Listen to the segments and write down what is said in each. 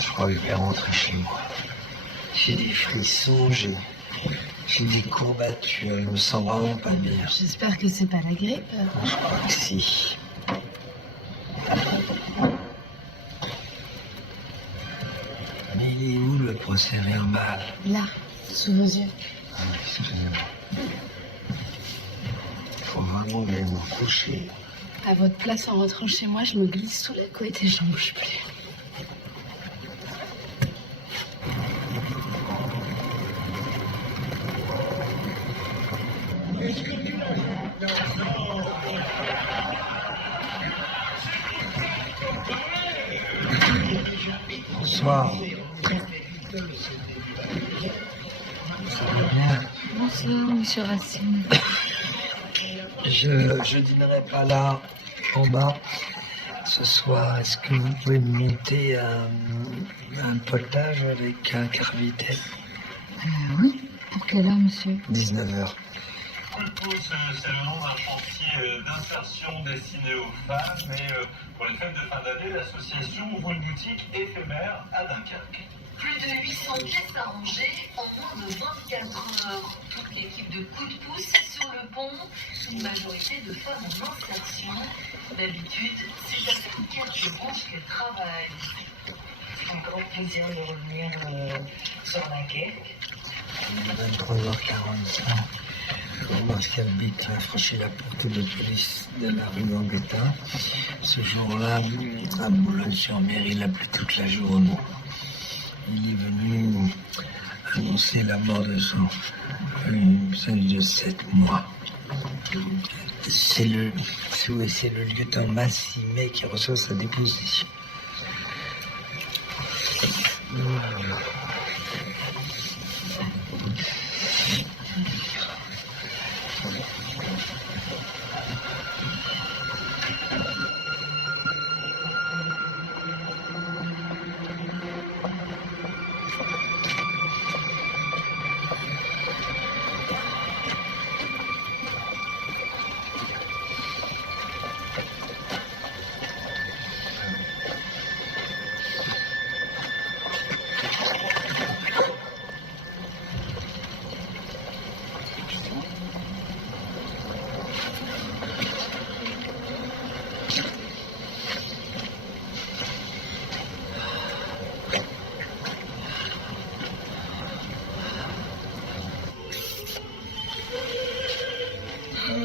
Je crois que je vais rentrer chez moi. J'ai des frissons, j'ai des courbatures, je me sens vraiment pas bien. J'espère que c'est pas la grippe. Je crois que si. Mais il est où le procès-verbal? Là, sous vos yeux. Ah, excusez-moi. Il faut vraiment que j'aille me coucher. À votre place, en rentrant chez moi, je me glisse sous la couette et j'en bouge plus. Bonsoir. Ça va bien? Bonsoir, monsieur Racine. Je dînerai pas là, en bas, ce soir. Est-ce que vous pouvez me monter un potage avec un carvité? Oui. Pour quelle heure, monsieur? 19h. Coup de pouce, c'est le nom d'un chantier d'insertion destiné aux femmes. Et pour les fêtes de fin d'année, l'association ouvre une boutique éphémère à Dunkerque. Plus de 800 pièces à ranger en moins de 24 heures. Toute l'équipe de Coup de pouce sur le pont. Une majorité de femmes en insertion. D'habitude, c'est avec quelques branches qu'elles travaillent. Un grand plaisir de revenir sur Dunkerque. 23h45. Jean-Marc Albic a franchi la porte de police de la rue Gambetta. Ce jour-là, à Boulogne-sur-Mer, il a plu toute la journée. Il est venu annoncer la mort de son fils de 7 mois. C'est le lieutenant Massimé qui reçoit sa déposition.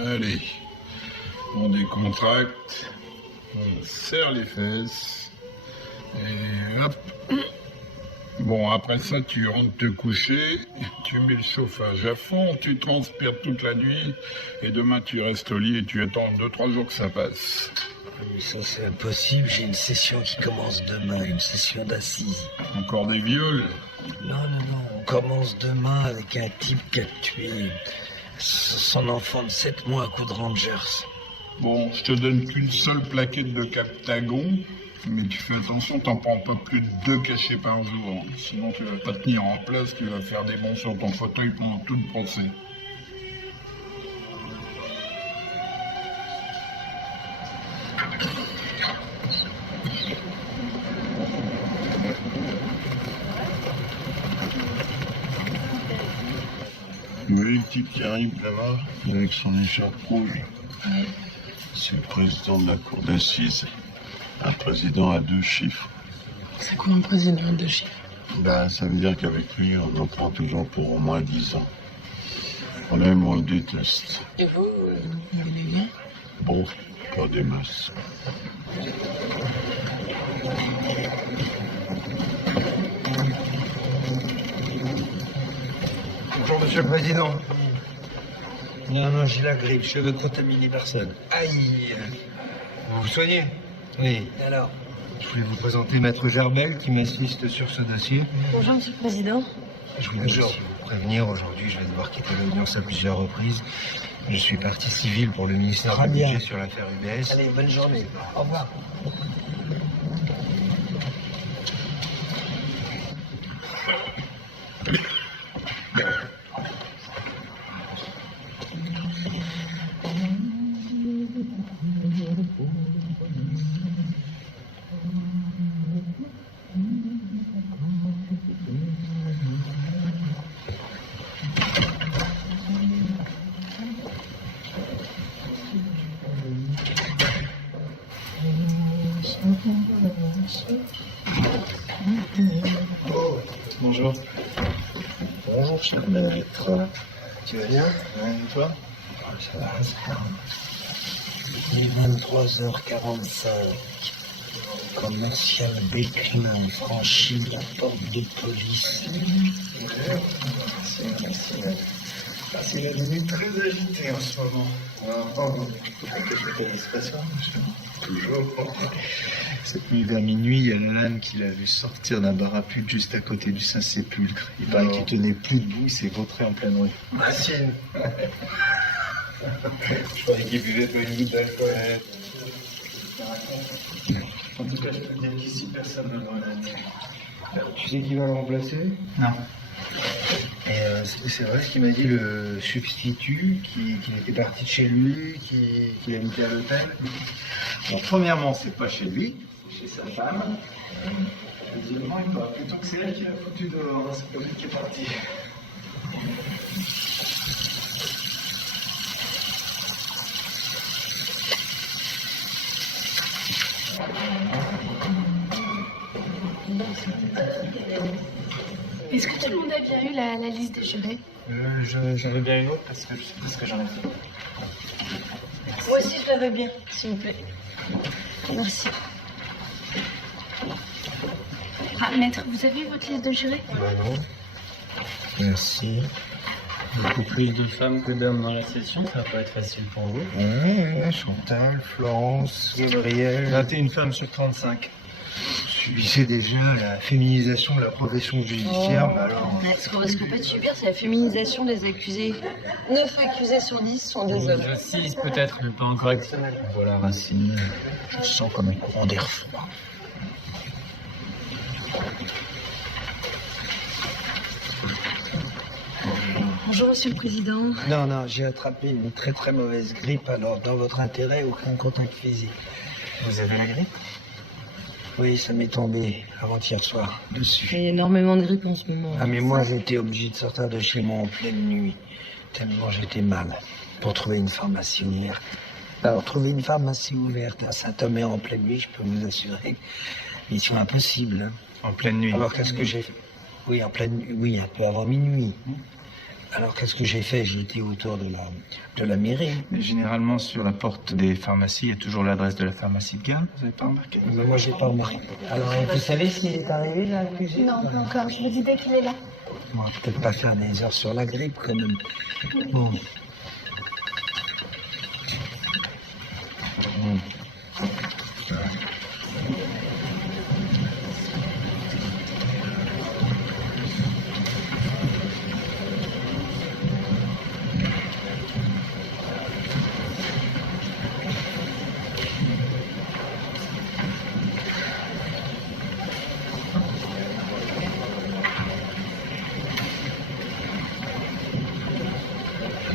Allez, on décontracte, on serre les fesses, et hop. Bon, après ça, tu rentres te coucher, tu mets le chauffage à fond, tu transpires toute la nuit, et demain tu restes au lit et tu attends 2-3 jours que ça passe. Mais ça, c'est impossible. J'ai une session qui commence demain, une session d'assises. Encore des viols? Non. On commence demain avec un type qui a tué son enfant de 7 mois à coups de Rangers. Bon, je te donne qu'une seule plaquette de Captagon, mais tu fais attention, t'en prends pas plus de 2 cachets par jour. Sinon, tu vas pas tenir en place, tu vas faire des bonds sur ton fauteuil pendant tout le procès. type qui arrive là-bas avec son écharpe rouge. C'est le président de la cour d'assises. Un président à 2 chiffres. C'est quoi un président de chiffres? Ben, ça veut dire qu'avec lui, on en prend toujours pour au moins 10 ans. On aime, on le déteste. Et vous voulez bien? Bon, pas des masses. Bonjour, Monsieur le Président. Non, j'ai la grippe, je veux contaminer personne. Aïe. Vous vous soignez? Oui. Alors? Je voulais vous présenter Maître Gerbel qui m'assiste sur ce dossier. Bonjour, Monsieur le Président. Je voulais aussi vous prévenir, aujourd'hui je vais devoir quitter l'audience à plusieurs reprises. Je suis partie civile pour le ministère du Budget sur l'affaire UBS. Allez, bonne journée. Au revoir. Bonjour. Bonjour, cher maître. Tu vas bien? Ouais, et toi? Ça va, ça va. Il est 23h45. Commercial Beckman franchit la porte de police. C'est la nuit très agitée en ce moment. Qu'est-ce qui se passe? Toujours. Cette nuit vers minuit, il y a Lalanne qui l'a vu sortir d'un bar à pute juste à côté du Saint-Sépulcre. Il paraît qu'il tenait plus debout, il s'est vautré en pleine rue. Ah si. Je croyais qu'il buvait pas une goutte d'alcool. En tout cas, je peux te dire qu'ici, personne ne le regrette. Tu sais qui va le remplacer? Non. Et c'est vrai ce qu'il m'a dit, le substitut qui était parti de chez lui, qui habitait à l'hôtel. Bon, premièrement, c'est pas chez lui, c'est chez sa femme. Deuxièmement, il paraît plutôt que c'est elle qui l'a foutu dehors, c'est pas lui qui est parti. Est-ce que tout le monde a bien eu la liste des jurés? J'en veux bien une autre parce que je sais pas ce que j'en ai fait. Moi aussi, je la veux bien, s'il vous plaît. Merci. Ah, maître, vous avez eu votre liste de jurés? Bah non. Merci. Beaucoup plus de femmes que d'hommes dans la session, ça va pas être facile pour vous. Ouais, Chantal, Florence, Gabriel. 21 femmes sur 35. Subissez déjà la féminisation de la profession judiciaire, mais alors... Ce qu'on risque pas de subir, c'est la féminisation des accusés. 9 accusés sur 10 sont des hommes. 6 peut-être, mais pas en correctionnel. Voilà, Racine. Je sens comme un courant d'air froid. Bonjour, Monsieur le Président. Non, j'ai attrapé une très très mauvaise grippe, alors dans votre intérêt, aucun contact physique. Vous avez la grippe? Oui, ça m'est tombé avant-hier soir, dessus. Il y a énormément de grippe en ce moment. Ah mais moi j'étais obligé de sortir de chez moi en pleine nuit, tellement j'étais mal, pour trouver une pharmacie ouverte. Alors trouver une pharmacie ouverte à Saint-Omer en pleine nuit, je peux vous assurer, mission impossible. Hein. En pleine nuit. Alors qu'est-ce que j'ai fait? Oui, en pleine nuit, oui, un peu avant minuit. Alors qu'est-ce que j'ai fait? J'ai été autour de la mairie. Mais généralement, sur la porte des pharmacies, il y a toujours l'adresse de la pharmacie de garde. Vous n'avez pas remarqué? Mais moi j'ai pas remarqué. Alors vous savez ce qui est arrivé là, l'accusé? Non, pas encore. Je me dis dès qu'il est là. On va peut-être pas faire des heures sur la grippe quand même. Bon.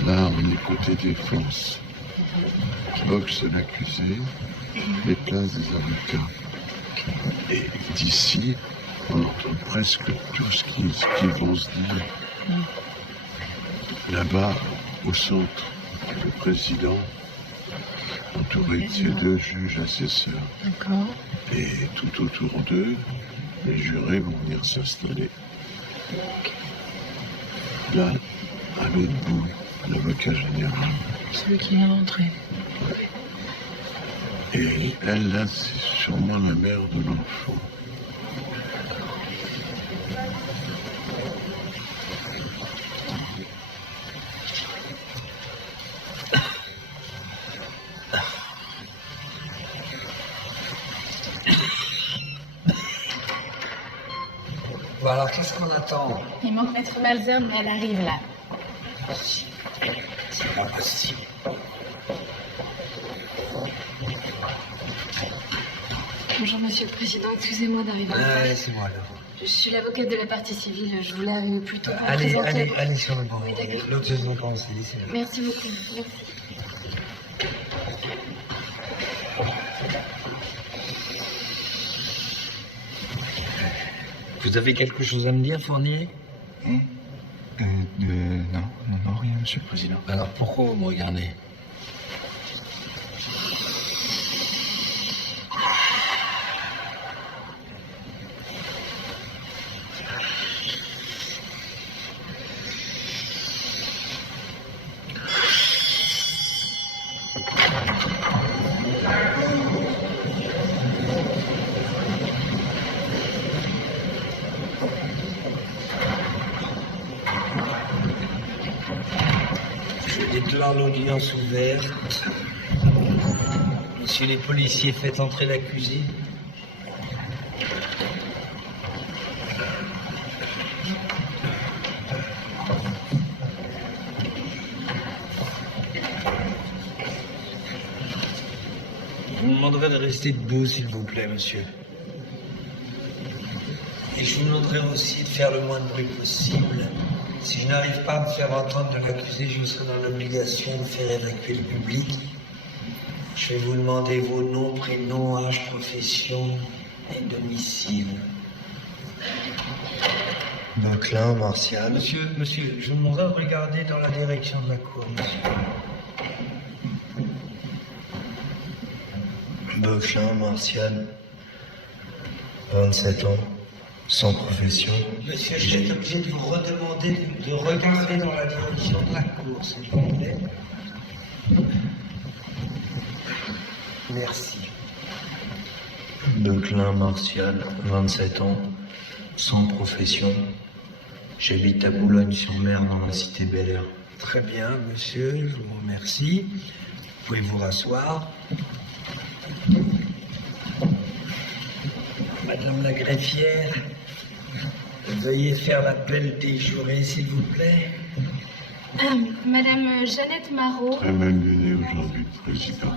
Là, on est côté défense. Boxe l'accusé, les places des avocats. Et d'ici, on entend presque tout ce qu'ils vont se dire. Là-bas, au centre, le président, entouré de ses deux juges assesseurs. D'accord. Et tout autour d'eux, les jurés vont venir s'installer. Là, à l'autre bout, l'avocat général. Celui qui vient d'entrer. Et elle, là, c'est sûrement la mère de l'enfant. Bon, alors, qu'est-ce qu'on attend? Il manque Maître Malzerbe, mais elle arrive là. C'est pas possible. Bonjour, Monsieur le Président. Excusez-moi d'arriver. Ouais, c'est moi, là. Je suis l'avocate de la partie civile. Je voulais arriver plus tôt pour Allez, présenter. allez sur le banc. Oui, d'accord. L'autre saison commence ici. Merci beaucoup. Merci. Vous avez quelque chose à me dire, Fournier? Non, rien, Monsieur le Président. Alors, pourquoi vous me regardez? Je déclare l'audience ouverte. Messieurs les policiers, faites entrer l'accusé. Je vous demanderai de rester debout, s'il vous plaît, monsieur. Et je vous demanderai aussi de faire le moins de bruit possible. Si je n'arrive pas à me faire entendre de l'accusé, je serai dans l'obligation de faire évacuer le public. Je vais vous demander vos noms, prénoms, âge, profession et domicile. Beuclin, Martial. Monsieur, je vous demanderai de regarder dans la direction de la cour, monsieur. Beuclin, Martial. 27 ans. Sans profession. Monsieur, je vais être obligé de vous redemander de regarder dans la direction de la cour, s'il vous plaît. Merci. Beuclin, Martial, 27 ans. Sans profession. J'habite à Boulogne-sur-Mer dans la cité Bel Air. Très bien, monsieur, je vous remercie. Vous pouvez vous rasseoir. Madame la greffière, veuillez faire l'appel des jurés, s'il vous plaît. Madame Jeannette Marot. Très malmené aujourd'hui, Président.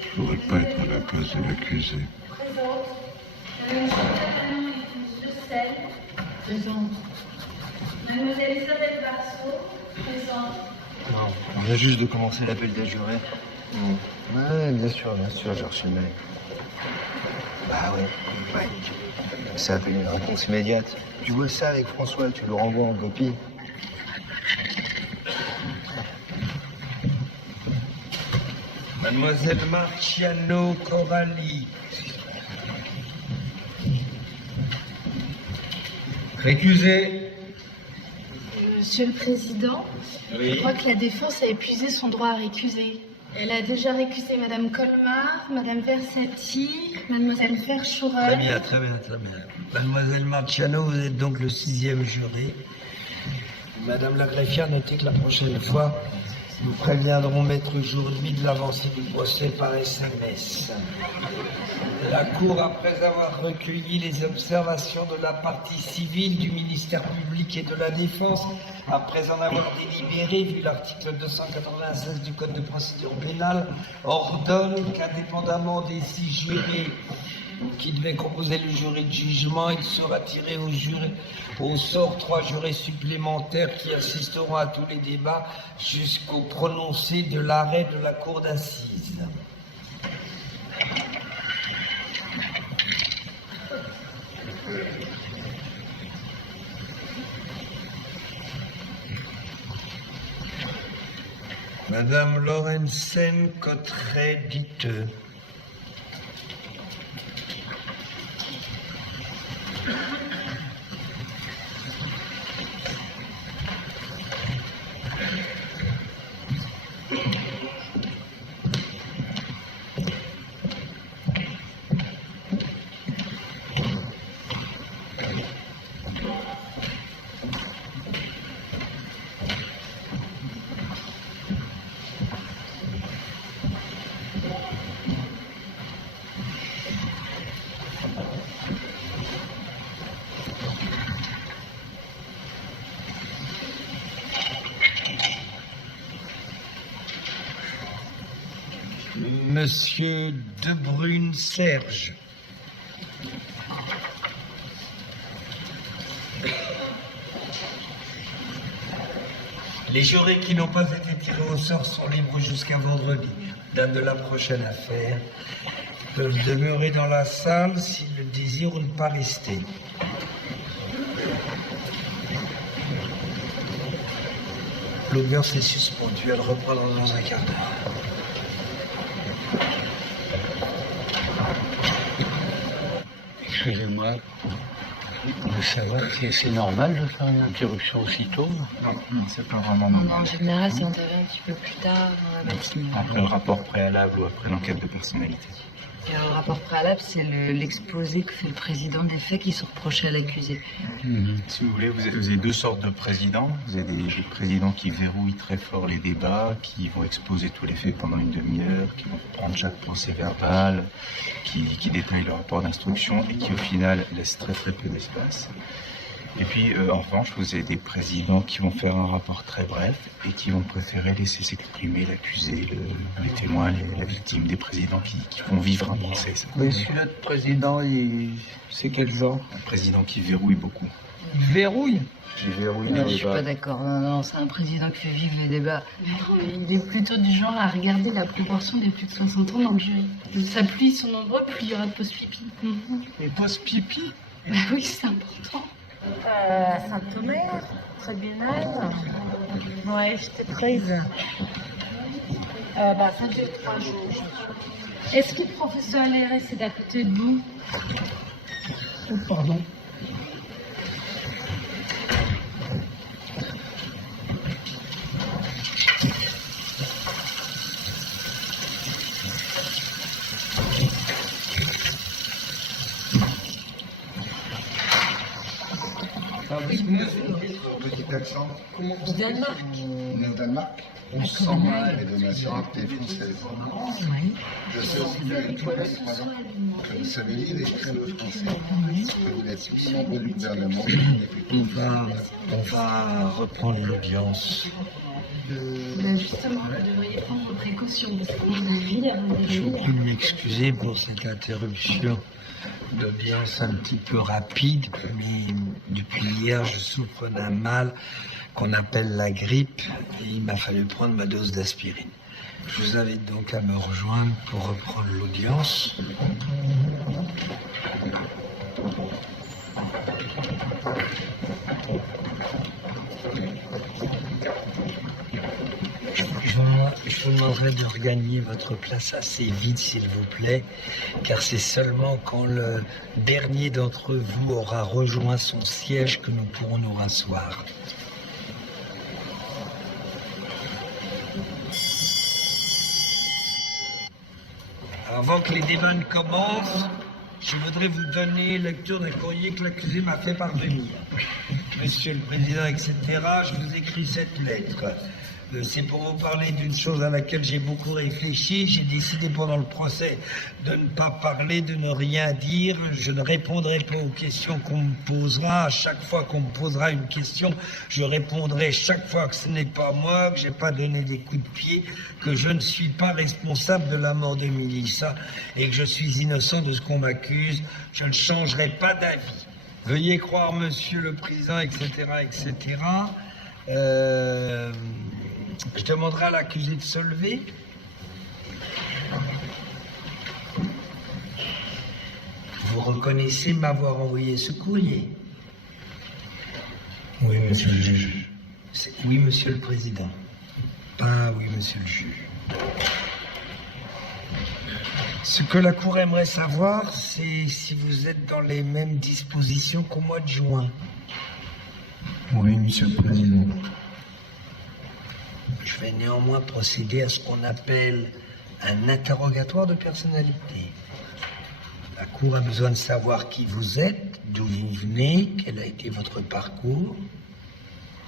Je ne voudrais pas être à la place de l'accusé. Présente. Madame Jussel. Présente. Mademoiselle Isabelle Barceau. Présente. Non, on vient juste de commencer l'appel des jurés. Ouais, bien sûr, j'ai reçu le mail. Bah ouais. Ça appelle une réponse immédiate. Tu vois ça avec François, tu le renvoies en copie. Mademoiselle Marciano Coralli. Récusé. Monsieur le Président, je crois que la défense a épuisé son droit à récuser. Elle a déjà récusé Madame Colmar, Madame Versati, Mademoiselle Très Verschuren. bien, très bien, très bien. Mademoiselle Marciano, vous êtes donc le 6e juré. Madame la greffière, notez que la prochaine fois, nous préviendrons maître aujourd'hui de l'avancée du procès par SMS. La Cour, après avoir recueilli les observations de la partie civile, du ministère public et de la Défense, après en avoir délibéré, vu l'article 296 du Code de procédure pénale, ordonne qu'indépendamment des 6 jurés qui devaient composer le jury de jugement, il sera tiré au sort 3 jurés supplémentaires qui assisteront à tous les débats jusqu'au prononcé de l'arrêt de la Cour d'assises. Madame Lorenzen Cotteret-Ditteux. Monsieur Debrune Serge. Les jurés qui n'ont pas été tirés au sort sont libres jusqu'à vendredi, date de la prochaine affaire. Ils peuvent demeurer dans la salle s'ils le désirent ou ne pas rester. L'audience est suspendue, elle reprendra dans un quart d'heure. Excusez-moi, de savoir si c'est normal de faire une interruption aussitôt. Non, c'est pas vraiment Non, normal. en général, ça intervient un petit peu plus tard dans la matinée. Après le rapport préalable ou après l'enquête de personnalité. Et le rapport préalable, c'est l'exposé que fait le président des faits qui sont reprochés à l'accusé. Si vous voulez, vous avez deux sortes de présidents. Vous avez des présidents qui verrouillent très fort les débats, qui vont exposer tous les faits pendant une demi-heure, qui vont prendre chaque procès verbal, qui détaillent le rapport d'instruction et qui au final laissent très très peu d'espace. Et puis en revanche, vous avez des présidents qui vont faire un rapport très bref et qui vont préférer laisser s'exprimer l'accusé, les témoins, la victime, des présidents qui vont vivre un procès. Ça. Monsieur notre président, c'est quel genre? Un président qui verrouille beaucoup. Verrouille? Qui verrouille Non, les je suis débats. pas d'accord. Non, non, c'est un président qui fait vivre les débats. Il est plutôt du genre à regarder la proportion des plus de 60 ans dans le jury. Ça, plus ils sont nombreux, plus il y aura de pause-pipi. Les post-pipi? Bah oui, c'est important. Saint-Omer, tribunal. Ouais, j'étais prise. Ça dure 3 jours. Est-ce que le professeur Lérès est à côté de vous? Oh, pardon. Petit accent. Du Danemark. On est au Danemark. On sent mal les de nationalité française. Je sais aussi bien que vous savez lire et écrire le français. Que vous êtes tous membres du gouvernement. On va reprendre l'audience. Justement, vous devriez prendre vos précautions. Parce qu'on a vu les Je vous rendez-vous. prie de m'excuser pour cette interruption d'audience un petit peu rapide, mais depuis hier, je souffre d'un mal qu'on appelle la grippe et il m'a fallu prendre ma dose d'aspirine. Je vous invite donc à me rejoindre pour reprendre l'audience. Je vous demanderai de regagner votre place assez vite, s'il vous plaît, car c'est seulement quand le dernier d'entre vous aura rejoint son siège que nous pourrons nous rasseoir. Avant que les débats ne commencent, je voudrais vous donner lecture d'un courrier que l'accusé m'a fait parvenir. Monsieur le Président, etc., je vous écris cette lettre. C'est pour vous parler d'une chose à laquelle j'ai beaucoup réfléchi. J'ai décidé pendant le procès de ne pas parler, de ne rien dire. Je ne répondrai pas aux questions qu'on me posera. À chaque fois qu'on me posera une question, je répondrai chaque fois que ce n'est pas moi, que j'ai pas donné des coups de pied, que je ne suis pas responsable de la mort de Mélissa et que je suis innocent de ce qu'on m'accuse. Je ne changerai pas d'avis. Veuillez croire, Monsieur le Président, etc., etc. Je demanderai à l'accusé de se lever. Vous reconnaissez m'avoir envoyé ce courrier? Oui, monsieur le juge. Oui, Monsieur le Président. Ah oui, monsieur le juge. Ce que la Cour aimerait savoir, c'est si vous êtes dans les mêmes dispositions qu'au mois de juin. Oui, monsieur le président. Je vais néanmoins procéder à ce qu'on appelle un interrogatoire de personnalité. La Cour a besoin de savoir qui vous êtes, d'où vous venez, quel a été votre parcours.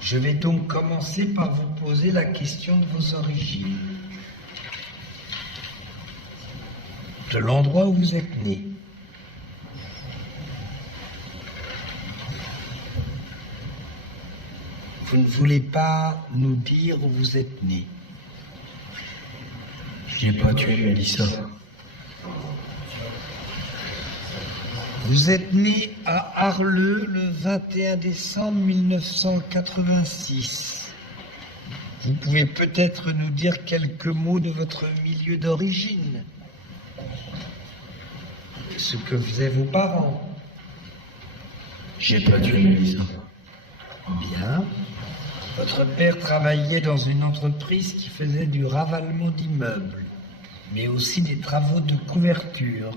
Je vais donc commencer par vous poser la question de vos origines. De l'endroit où vous êtes né. Vous ne voulez pas nous dire où vous êtes né. Je n'ai pas tué Mélissa. Vous êtes né à Arleux le 21 décembre 1986. Vous pouvez peut-être nous dire quelques mots de votre milieu d'origine. Ce que faisaient vos parents. J'ai pas tué Mélissa. Bien. Votre père travaillait dans une entreprise qui faisait du ravalement d'immeubles, mais aussi des travaux de couverture.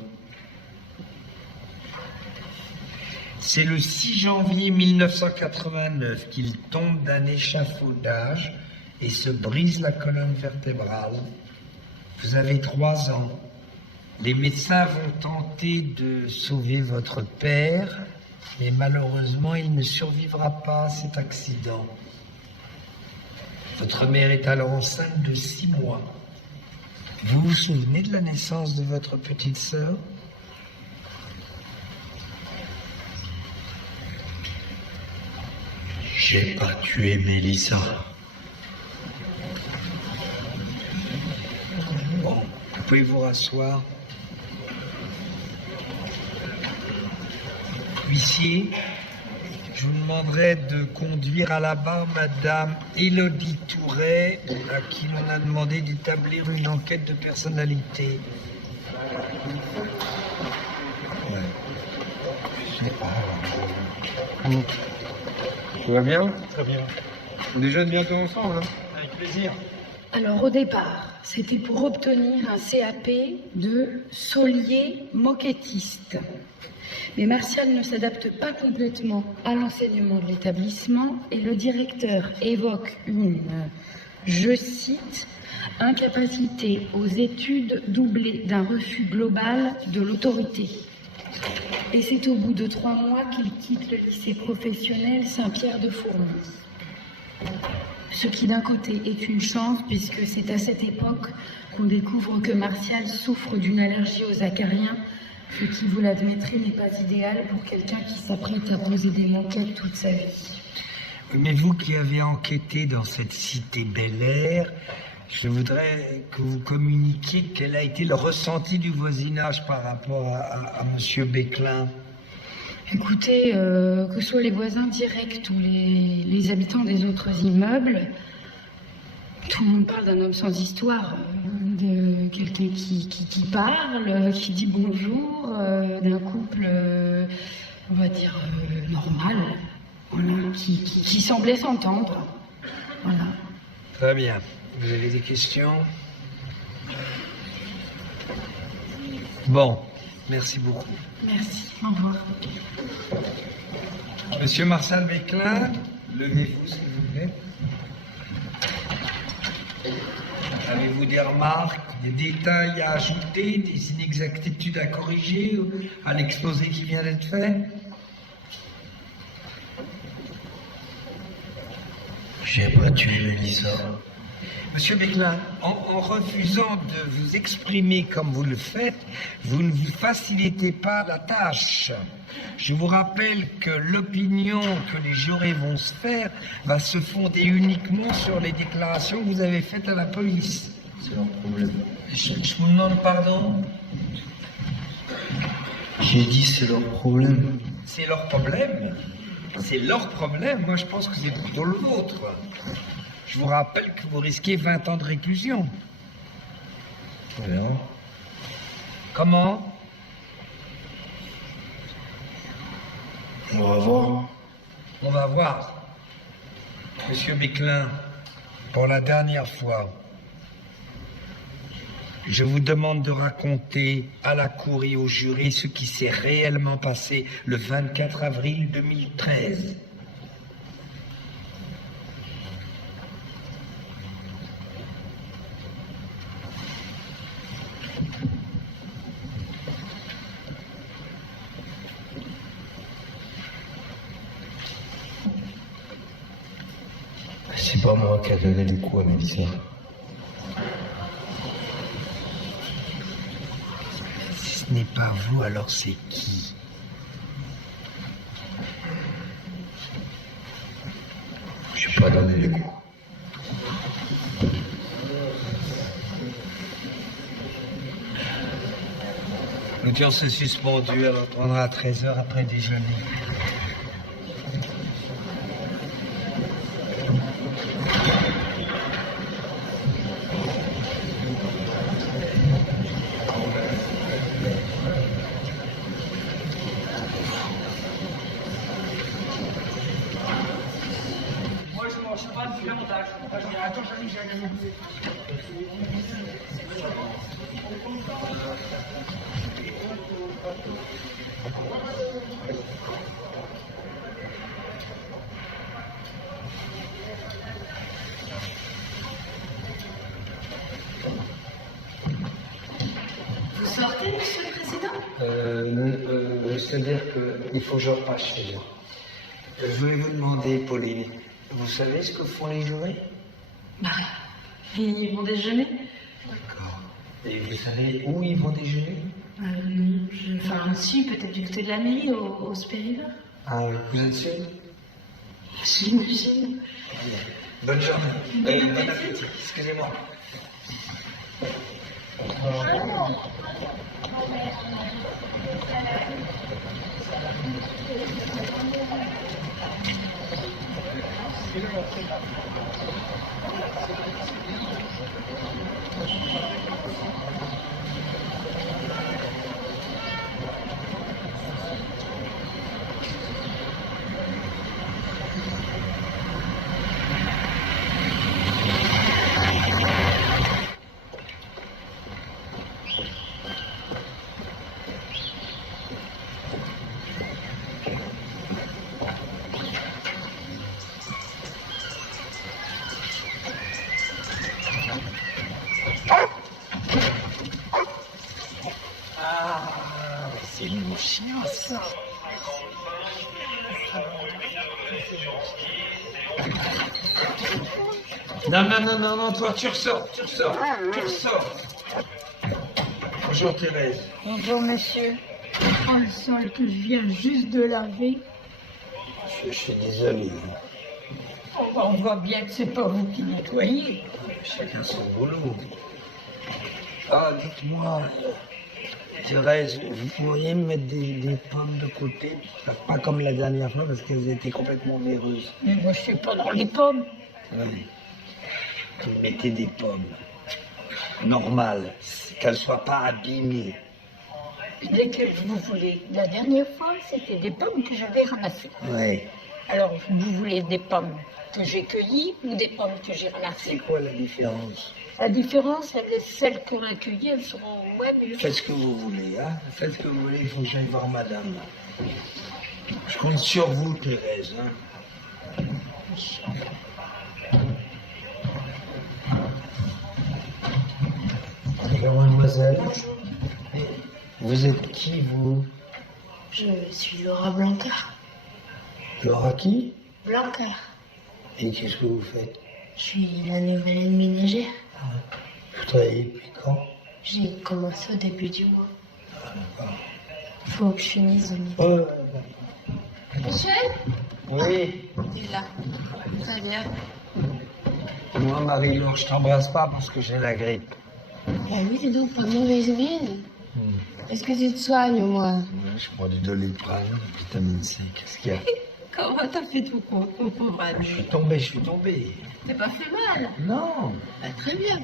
C'est le 6 janvier 1989 qu'il tombe d'un échafaudage et se brise la colonne vertébrale. Vous avez 3 ans. Les médecins vont tenter de sauver votre père, mais malheureusement, il ne survivra pas à cet accident. Votre mère est alors enceinte de 6 mois. Vous vous souvenez de la naissance de votre petite sœur? J'ai pas tué Mélissa. Bon, vous pouvez vous rasseoir. Huissier, je vous demanderai de conduire à la barre Madame Élodie Touret, à qui l'on a demandé d'établir une enquête de personnalité. Ouais. Je sais pas. Tout va bien? Très bien. On déjeune bientôt ensemble, hein? Avec plaisir. Alors au départ, c'était pour obtenir un CAP de saulier moquettiste. Mais Martial ne s'adapte pas complètement à l'enseignement de l'établissement et le directeur évoque une, je cite, incapacité aux études doublée d'un refus global de l'autorité. Et c'est au bout de 3 mois qu'il quitte le lycée professionnel Saint-Pierre-de-Fourmies. Ce qui d'un côté est une chance puisque c'est à cette époque qu'on découvre que Martial souffre d'une allergie aux acariens, ce qui, vous l'admettrez, n'est pas idéal pour quelqu'un qui s'apprête à poser des moquettes toute sa vie. Mais vous qui avez enquêté dans cette cité Bel Air, je voudrais que vous communiquiez quel a été le ressenti du voisinage par rapport à Monsieur Béclin. Écoutez, que ce soit les voisins directs ou les habitants des autres immeubles, tout le monde parle d'un homme sans histoire, de quelqu'un qui parle, qui dit bonjour, d'un couple, on va dire, normal, voilà, qui semblait s'entendre. Voilà. Très bien. Vous avez des questions? Bon, merci beaucoup. Merci, au revoir. Monsieur Martial Béclin, levez-vous s'il vous plaît. Avez-vous des remarques, des détails à ajouter, des inexactitudes à corriger à l'exposé qui vient d'être fait? J'ai pas tué Mélissa. Monsieur Béclin, en refusant de vous exprimer comme vous le faites, vous ne vous facilitez pas la tâche. Je vous rappelle que l'opinion que les jurés vont se faire va se fonder uniquement sur les déclarations que vous avez faites à la police. C'est leur problème. Je vous demande pardon. J'ai dit c'est leur problème. C'est leur problème. C'est leur problème. Moi, je pense que c'est plutôt le vôtre. Je vous rappelle que vous risquez 20 ans de réclusion. On verra. Comment? On va voir. On va voir. Monsieur Béclin, Pour la dernière fois, je vous demande de raconter à la cour et au jury ce qui s'est réellement passé le 24 avril 2013. C'est pas moi qui a donné les coups à Mélissa. Si ce n'est pas vous, alors c'est qui? Je n'ai pas donné les coups. L'audience est suspendue, elle entendra à 13h après déjeuner. Vous sortez, Monsieur le Président? C'est-à-dire qu'il faut que je repasse chez eux. Je voulais vous demander, Pauline, vous savez ce que font les jurés? Bah, ils vont déjeuner. D'accord. Et vous savez où ils vont déjeuner? Enfin, si, peut-être du côté de la mairie, au Spériva. Ah, vous êtes sûr? J'imagine. Bonne journée. Bon appétit. Excusez-moi. C'est mon chien, ça. Non, toi, tu ressors. Bonjour, Thérèse. Bonjour, monsieur. Oh, le sol que je viens juste de laver. Je suis désolé. Oh, bah, on voit bien que c'est pas vous qui nettoyez. Chacun son boulot. Ah, dites-moi, Thérèse, vous pourriez me mettre des pommes de côté, pas comme la dernière fois parce qu'elles étaient complètement véreuses. Mais moi, je suis pas dans les pommes. Oui. Vous mettez des pommes normales, qu'elles ne soient pas abîmées. Lesquelles vous voulez? La dernière fois, c'était des pommes que j'avais ramassées. Oui. Alors, vous voulez des pommes que j'ai cueillies ou des pommes que j'ai C'est ramassées? quoi la différence? La différence, celles qu'on a cueillies, elles seront moins mûres. Faites ce que vous voulez, hein. Faites ce que vous voulez, il faut que j'aille voir madame. Je compte sur vous, Thérèse, hein. Bonjour, mademoiselle. Vous êtes qui, vous? Je suis Laura Blancard. Laura qui? Blancard. Et qu'est-ce que vous faites? Je suis la nouvelle aide ménagère. Vous travaillez depuis quand? J'ai commencé au début du mois. Faut que je finisse au niveau. Michel? Oui. Il est là. Très bien. Moi, Marie-Laure, je t'embrasse pas parce que j'ai la grippe. Ah oui, dis donc, pas de mauvaise mine. Est-ce que tu te soignes, moi? Je prends du Doliprane, de vitamine C. Qu'est-ce qu'il y a? Comment t'as fait tout compte, mon pauvre ami? Je suis tombé. T'es pas fait mal? Non. Ah, très bien.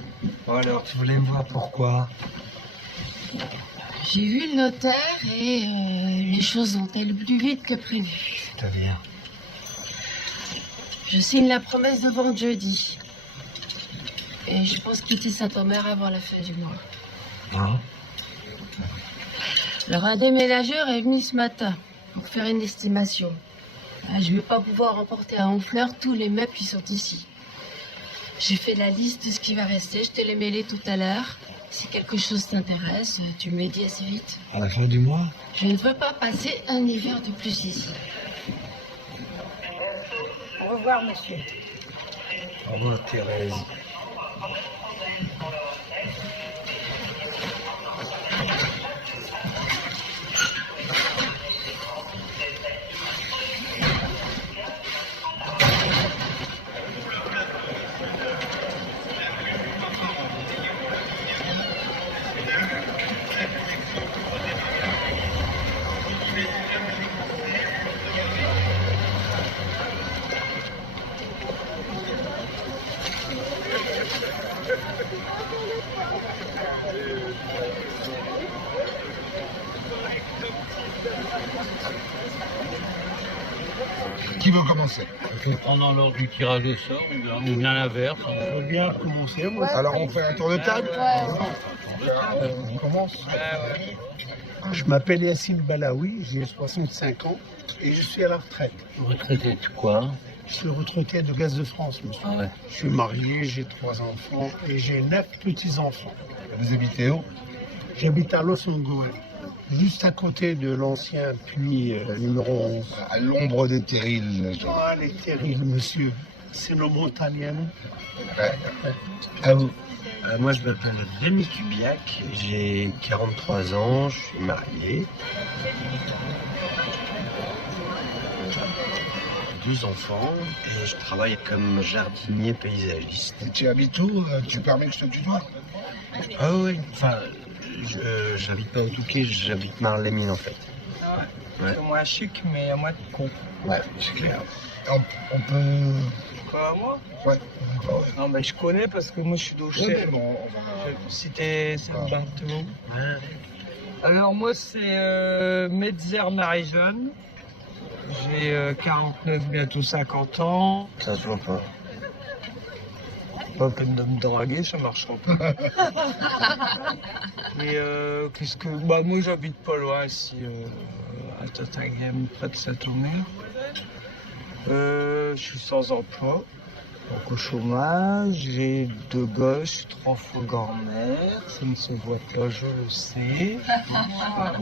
Bon alors, tu voulais me voir pourquoi? J'ai vu le notaire et les choses ont été plus vite que prévu. C'est-à-dire? Je signe la promesse de vente jeudi. Et je pense quitter Saint-Omer avant la fin du mois. Hein? Le radéménageur est venu ce matin pour faire une estimation. Je ne vais pas pouvoir emporter à Honfleur tous les meubles qui sont ici. J'ai fait la liste de ce qui va rester. Je te l'ai mêlé tout à l'heure. Si quelque chose t'intéresse, tu me le dis assez vite. À la fin du mois? Je ne veux pas passer un hiver de plus ici. Au revoir, monsieur. Au revoir, Thérèse. Qui veut commencer? Pendant l'ordre du tirage au sort, ou bien l'inverse. Je veux bien commencer, moi. Alors on fait un tour de table? On commence. Je m'appelle Yassine Balaoui, j'ai 65 ans et je suis à la retraite. Retraité de quoi? Je suis retraité de Gaz de France, monsieur. Ah ouais. Je suis marié, j'ai 3 enfants et j'ai 9 petits-enfants. Vous habitez où? J'habite à Los Angeles, juste à côté de l'ancien puits numéro 11. À l'ombre des terrils. Ah, les terribles, monsieur. C'est nos montagnens. À vous. Moi, je m'appelle Rémi Kubiak, j'ai 43 ans, je suis marié. 12 enfants et je travaille comme jardinier paysagiste. Et tu habites où? Tu permets que je te tutoie? Ah oui, enfin, j'habite pas au Touquet, j'habite Marles-les-Mines en fait. Ouais. C'est moins chic, mais à moins de con. Ouais, c'est clair. On peut... Quoi, moi? Ouais. Non, mais je connais parce que moi je suis Ouais, d'Aucher. mais bon, C'était Saint-Barthélemy. Alors, moi c'est Metzer Marie-Jeanne. J'ai 49, bientôt 50 ans. Ça se voit pas. Pas peine de me draguer, ça marchera pas. Et qu'est-ce que. Bah, moi j'habite pas loin ici, à Tatinghem, près de Saint-Omer. Je suis sans emploi, donc au chômage. J'ai 2 gosses, 3 fois grand-mère. Ça ne se voit pas, je le sais.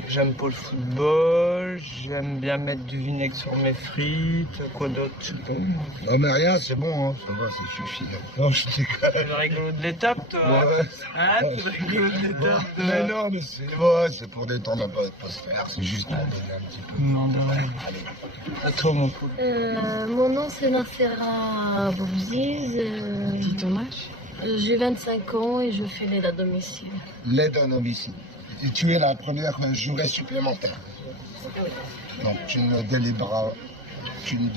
J'aime pas le football. J'aime bien mettre du vinaigre sur mes frites. Quoi d'autre, je sais pas. non mais rien, c'est bon, hein. Ça va, ça suffit. Non, je déconne. C'est le rigolo de l'étape, toi. Ouais. Hein, c'est le rigolo de l'étape. Mais non, mais c'est pour détendre un peu l'atmosphère, c'est juste pour donner un petit peu. Non, de rien. À toi, mon coup. Mon nom c'est Nassera Bouziz. Dis ton âge. J'ai 25 ans et je fais l'aide à domicile. L'aide à domicile. Et tu es la première journée supplémentaire. Donc tu ne délibéreras. Tu ne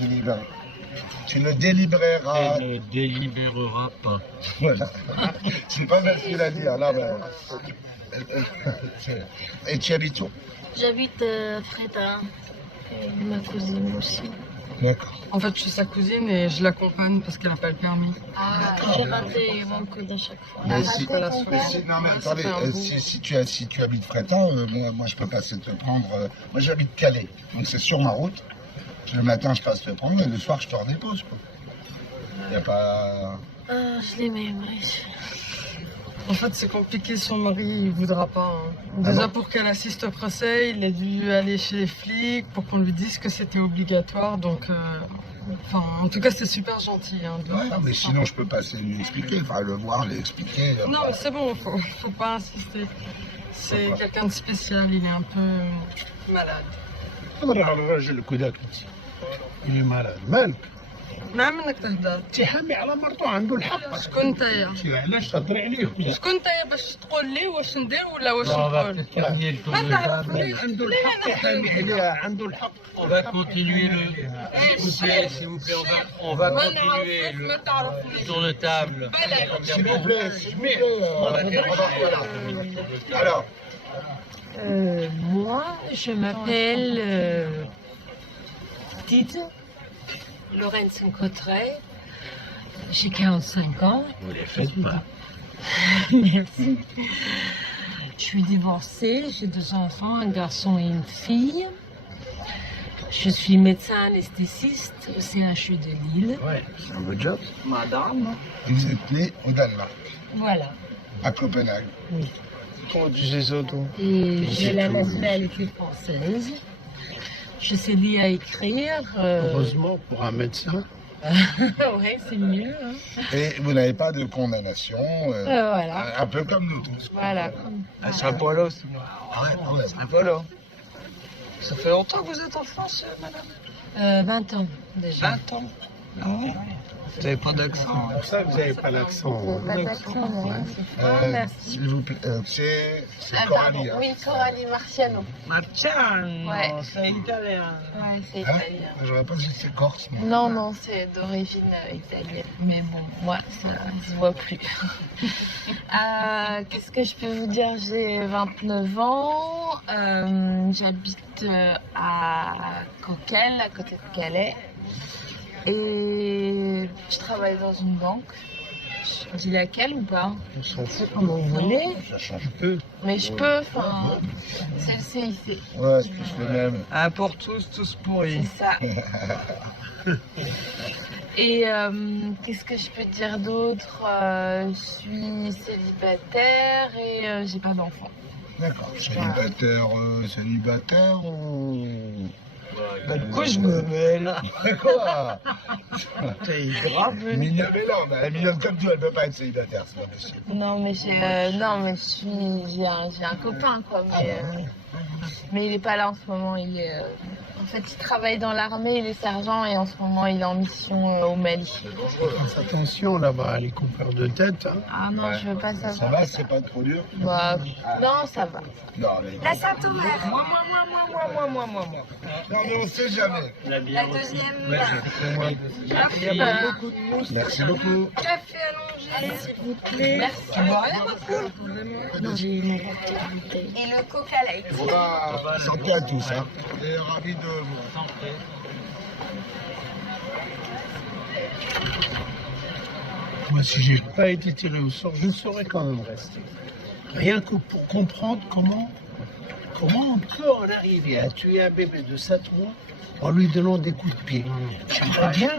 délibéreras. Elle ne délibérera pas. Voilà. C'est pas facile à dire. Là, ben... Et tu habites où? J'habite Fréda. Et ma cousine aussi. D'accord. En fait, je suis sa cousine et je l'accompagne parce qu'elle n'a pas le permis. Ah, j'ai raté mon code à chaque fois. Mais non mais Ouais, attendez, ça fait un bout. si tu habites Frétan, moi je peux passer te prendre. Moi j'habite Calais, donc c'est sur ma route. Le matin je passe te prendre et le soir je te redépose quoi. Y a pas. Ah, je l'aimais, Maurice. En fait, c'est compliqué, son mari, il voudra pas. Hein. Ah Déjà, bon pour qu'elle assiste au procès, il a dû aller chez les flics pour qu'on lui dise que c'était obligatoire. Donc, enfin, en tout cas, c'était super gentil. Hein, de Ouais, faire mais ça. sinon je peux passer lui expliquer, enfin le voir, lui expliquer. Non, mais c'est bon, faut pas insister. C'est Pourquoi quelqu'un de spécial, il est un peu malade. هضر على الراجل كذاك انت. اللي مالك مالك؟ ما منك تهدر. تحامي على مرته عنده الحق. شكون نتايا؟ انت علاش تهضري عليه كذا؟ شكون نتايا باش تقول لي واش ندير ولا واش On va نقول؟ peut-être terminer le tour ما de تعرفنيش. عنده الحق يحامي عليها عنده الحق. On va continuer le. S'il vous plaît, on va ما continuer نعرفك ما le تعرفنيش. tour de table. S'il vous plaît, alors, Moi, je m'appelle Tite Lorenzen Cotteret. J'ai 45 ans. Vous les faites pas. Merci. Je suis divorcée, j'ai 2 enfants, un garçon et une fille. Je suis médecin anesthésiste au CHU de Lille. Ouais, c'est un beau job. Madame. Vous êtes né au Danemark, Voilà. à Copenhague. Oui. Comment tu sais ça, toi? Et j'ai la nationalité française. Je sais lire et écrire. Heureusement pour un médecin. Ouais, c'est mieux. Hein. Et vous n'avez pas de condamnation, Voilà. un peu comme nous tous. Voilà. Elle serait pas là, sinon. Ah ouais, ah ouais. Elle serait pas là. Ça fait longtemps que vous êtes en France, madame? 20 ans déjà. 20 ans. Ah ouais. Vous n'avez pas d'accent. Pour ça, vous n'avez pas l'accent. Pas d'accent, non. Merci. S'il vous plaît, c'est Ah, Coralie. pardon. Hein. Oui, Coralie Marciano. Marciano, Ouais. c'est italien. Ouais, c'est Hein italien. J'aurais pas dit que c'est corse, moi. Non, non, c'est d'origine italienne. Mais bon, moi, ça se voit plus. Qu'est-ce que je peux vous dire? J'ai 29 ans. J'habite à Coquel, à côté de Calais. Et je travaille dans une banque. Je dis laquelle ou pas? On s'en fout. Comme vous voulez. Ça change. Je peux. Mais je peux, enfin. C'est le CIC. Ouais, c'est tous les mêmes. Un pour tous, tous pourris. C'est ça. Et qu'est-ce que je peux dire d'autre? Je suis célibataire et j'ai pas d'enfant. D'accord. Célibataire ou... Bah, de quoi je me mêle? Quoi? T'es grave. Mignonne, mais non, mais elle est mignonne comme toi, elle peut pas être célibataire, c'est pas possible. Non, mais j'ai un copain, quoi. Mais il est pas là en ce moment. Il est, en fait, il travaille dans l'armée, il est sergent et en ce moment, il est en mission au Mali. Faites attention là-bas, les coupeurs de tête. Hein. Ah non, Ouais. je veux pas savoir. Ça va, c'est pas trop dur? Bah, non, ça va. Non, mais... La Sainte-Omer. Moi. Non, mais on sait jamais. La deuxième. Merci beaucoup. Café allongé, s'il vous plaît. Merci. Tu bois rien, beaucoup? Non, j'ai une bouteille. Et le Coca Light. Voilà, santé à tous, hein. Et ravi de vous. Moi, si j'ai pas été tiré au sort, je saurais quand même rester. Rien que pour comprendre comment on peut en arriver à tuer un bébé de 7 mois en lui donnant des coups de pied. J'aimerais bien.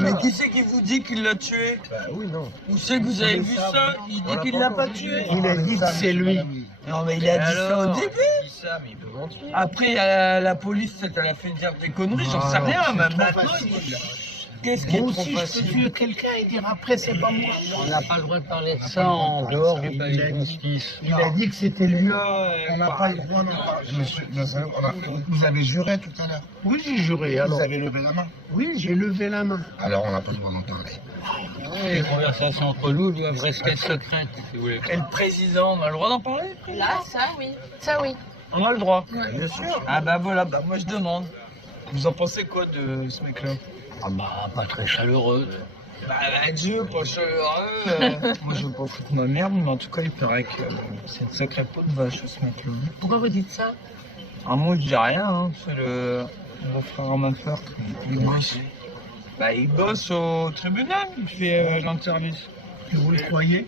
Mais qui c'est qui vous dit qu'il l'a tué? Bah oui, non. Où c'est que vous avez vu ça? Il dit qu'il l'a pas tué. Il a dit que c'est lui. Non, mais il a dit ça au début. Après, la police, elle a fait dire des conneries, j'en sais rien. Même maintenant, qu'est-ce qui est Moi trop aussi, je peux facile? tuer quelqu'un et dire après, c'est pas moi. On n'a pas le droit de parler de ça en dehors du palais de justice. Il a dit que c'était lui. On n'a pas le droit d'en parler. Vous avez juré tout à l'heure. Oui, j'ai juré. Vous Alors, avez levé la main. oui, j'ai levé la main. Alors on n'a pas le droit d'en parler. Les conversations entre nous doivent rester secrètes, si vous voulez. Et le président, on a le droit d'en parler? Là, ça, oui. Ça, oui. On a le droit. Bien sûr. Ah bah voilà, bah moi je demande. Vous en pensez quoi de ce mec-là? Ah bah, pas très chaleureux. Bah Dieu, pas chaleureux. Moi je veux pas foutre ma merde, mais en tout cas il paraît que c'est une sacrée peau de vache ce mec-là. Pourquoi vous dites ça? Ah moi je dis rien, hein. C'est le frère à ma soeur. Il bosse. Bah il bosse au tribunal, il fait l'entervice. Et vous le croyez?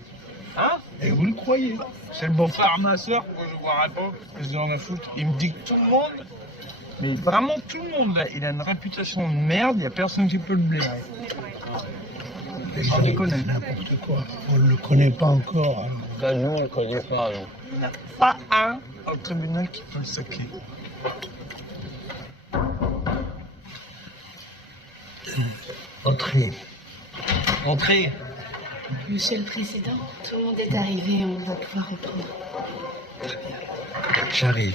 Hein? Et vous le croyez? C'est le beau-frère à ma soeur, moi je vois pas, je dis en a foutre. Il me dit que tout le monde, mais vraiment tout le monde là, il a une réputation de merde, il y a personne qui peut le blairer. On le connaît. N'importe quoi. On ne le connaît pas encore. Hein. Bah, nous, on ne le connaît pas, donc. Il n'y en a pas un au tribunal qui peut le saquer. Entrez. Entrez. Monsieur le Président, tout le monde est arrivé, on va pouvoir reprendre. J'arrive.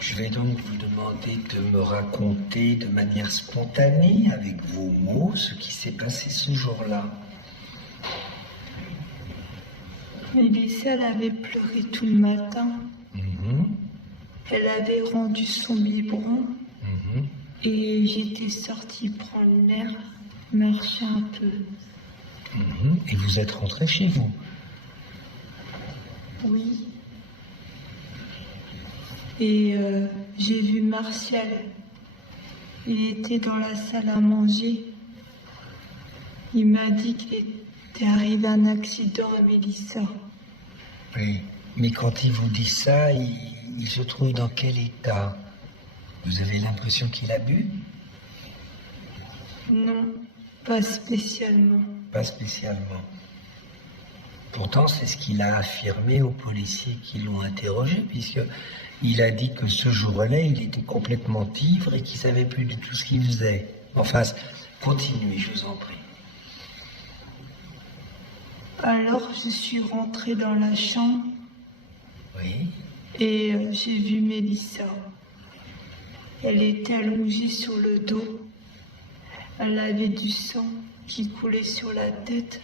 Je vais donc vous demander de me raconter de manière spontanée, avec vos mots, ce qui s'est passé ce jour-là. Mélissa, elle avait pleuré tout le matin. Elle avait rendu son biberon Mhm. et j'étais sortie prendre l'air, marcher un peu. Mhm. Et vous êtes rentré chez vous? Oui. Et j'ai vu Martial. Il était dans la salle à manger. Il m'a dit qu'il était arrivé un accident à Mélissa. Oui. Mais quand il vous dit ça, il se trouve dans quel état? Vous avez l'impression qu'il a bu? Non, pas spécialement. Pas spécialement. Pourtant, c'est ce qu'il a affirmé aux policiers qui l'ont interrogé, puisqu'il a dit que ce jour-là, il était complètement ivre et qu'il savait plus du tout ce qu'il faisait. Enfin, continuez, je vous en prie. Alors, je suis rentrée dans la chambre Oui. et j'ai vu Mélissa. Elle était allongée sur le dos. Elle avait du sang qui coulait sur la tête.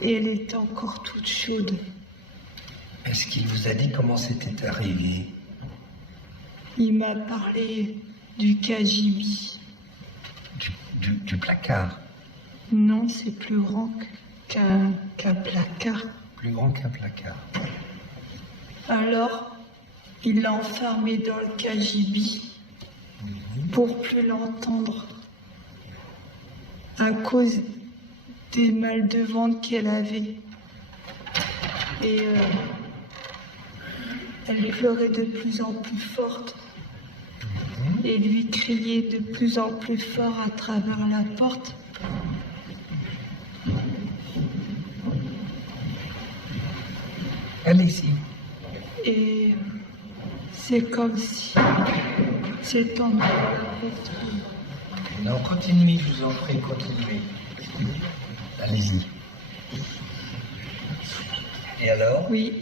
Et elle était encore toute chaude. Est-ce qu'il vous a dit comment c'était arrivé? Il m'a parlé du KGB. Du placard? Non, c'est plus grand qu'un placard. Plus grand qu'un placard. Alors, il l'a enfermée dans le KGB pour plus l'entendre. À cause des mal de ventre qu'elle avait. Et elle pleurait de plus en plus forte. Et lui criait de plus en plus fort à travers la porte. Allez-y. Et c'est comme si c'est en la porte. Non, continuez, je vous en prie, continuez. Allez-y. Et alors? Oui.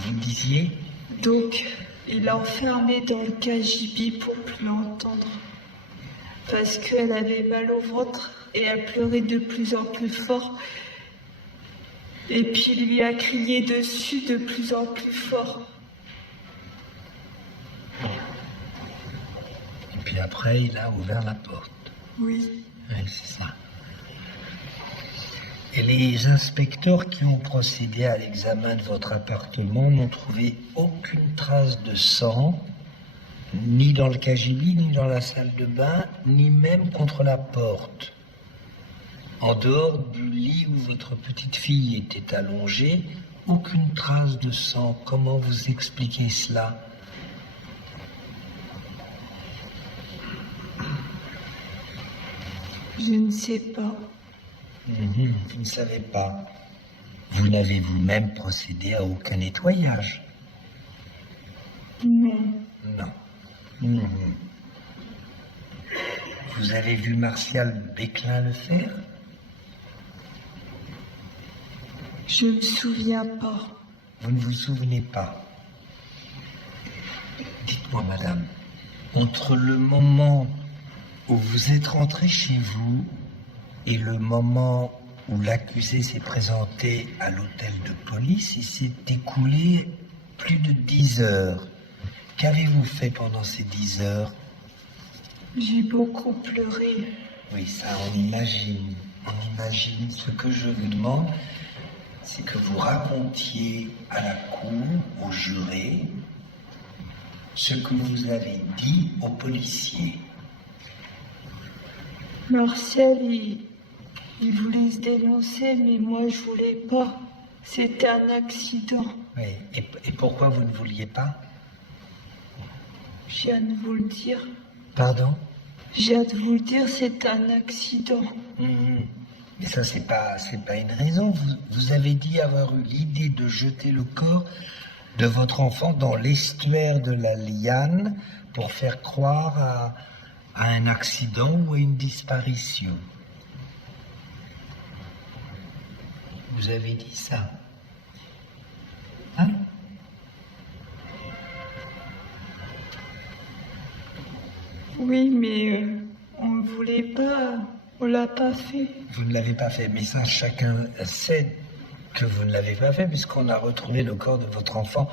Vous me disiez? Donc, il l'a enfermée dans le KGB pour plus l'entendre. Parce qu'elle avait mal au ventre et elle pleurait de plus en plus fort. Et puis il lui a crié dessus de plus en plus fort. Et puis après, il a ouvert la porte. Oui. Oui, c'est ça. Et les inspecteurs qui ont procédé à l'examen de votre appartement n'ont trouvé aucune trace de sang, ni dans le KGB, ni dans la salle de bain, ni même contre la porte. En dehors du lit où votre petite fille était allongée, aucune trace de sang. Comment vous expliquez cela? Je ne sais pas. Vous ne savez pas. Vous n'avez vous-même procédé à aucun nettoyage? Non. Non. Vous avez vu Martial Béclin le faire? Je ne me souviens pas. Vous ne vous souvenez pas? Dites-moi, madame, entre le moment où vous êtes rentré chez vous et le moment où l'accusé s'est présenté à l'hôtel de police, il s'est écoulé plus de 10 heures. Qu'avez-vous fait pendant ces 10 heures? J'ai beaucoup pleuré. Oui, ça, on imagine. On imagine. Ce que je vous demande, c'est que vous racontiez à la cour, aux jurés, ce que vous avez dit aux policiers. Martial, il voulait se dénoncer, mais moi, je voulais pas. C'était un accident. Oui. Et pourquoi vous ne vouliez pas? Je viens de vous le dire. Pardon? Je viens de vous le dire, c'est un accident. Mais ça, c'est pas une raison. Vous avez dit avoir eu l'idée de jeter le corps de votre enfant dans l'estuaire de la Liane pour faire croire à un accident ou à une disparition. Vous avez dit ça. Hein? Oui, mais on ne voulait pas, on l'a pas fait. Vous ne l'avez pas fait, mais ça, chacun sait que vous ne l'avez pas fait puisqu'on a retrouvé le corps de votre enfant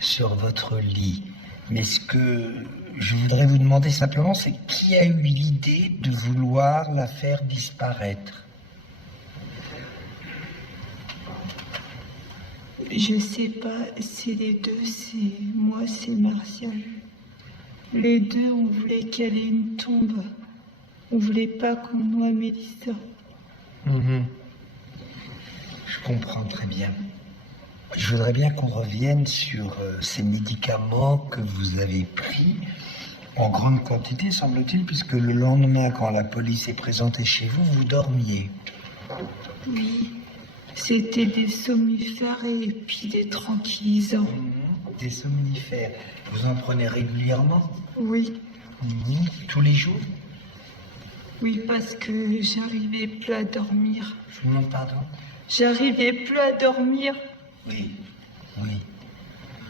sur votre lit. Mais ce que je voudrais vous demander simplement, c'est qui a eu l'idée de vouloir la faire disparaître? Je sais pas, c'est les deux, c'est moi, c'est Martial. Les deux, on voulait qu'elle ait une tombe. On voulait pas qu'on noie Mélissa. Je comprends très bien. Je voudrais bien qu'on revienne sur ces médicaments que vous avez pris en grande quantité, semble-t-il, puisque le lendemain, quand la police est présentée chez vous, vous dormiez. Oui, c'était des somnifères et puis des tranquillisants. Des somnifères. Vous en prenez régulièrement? Oui. Tous les jours? Oui, parce que j'arrivais plus à dormir. Je vous demande pardon? J'arrivais plus à dormir. Oui.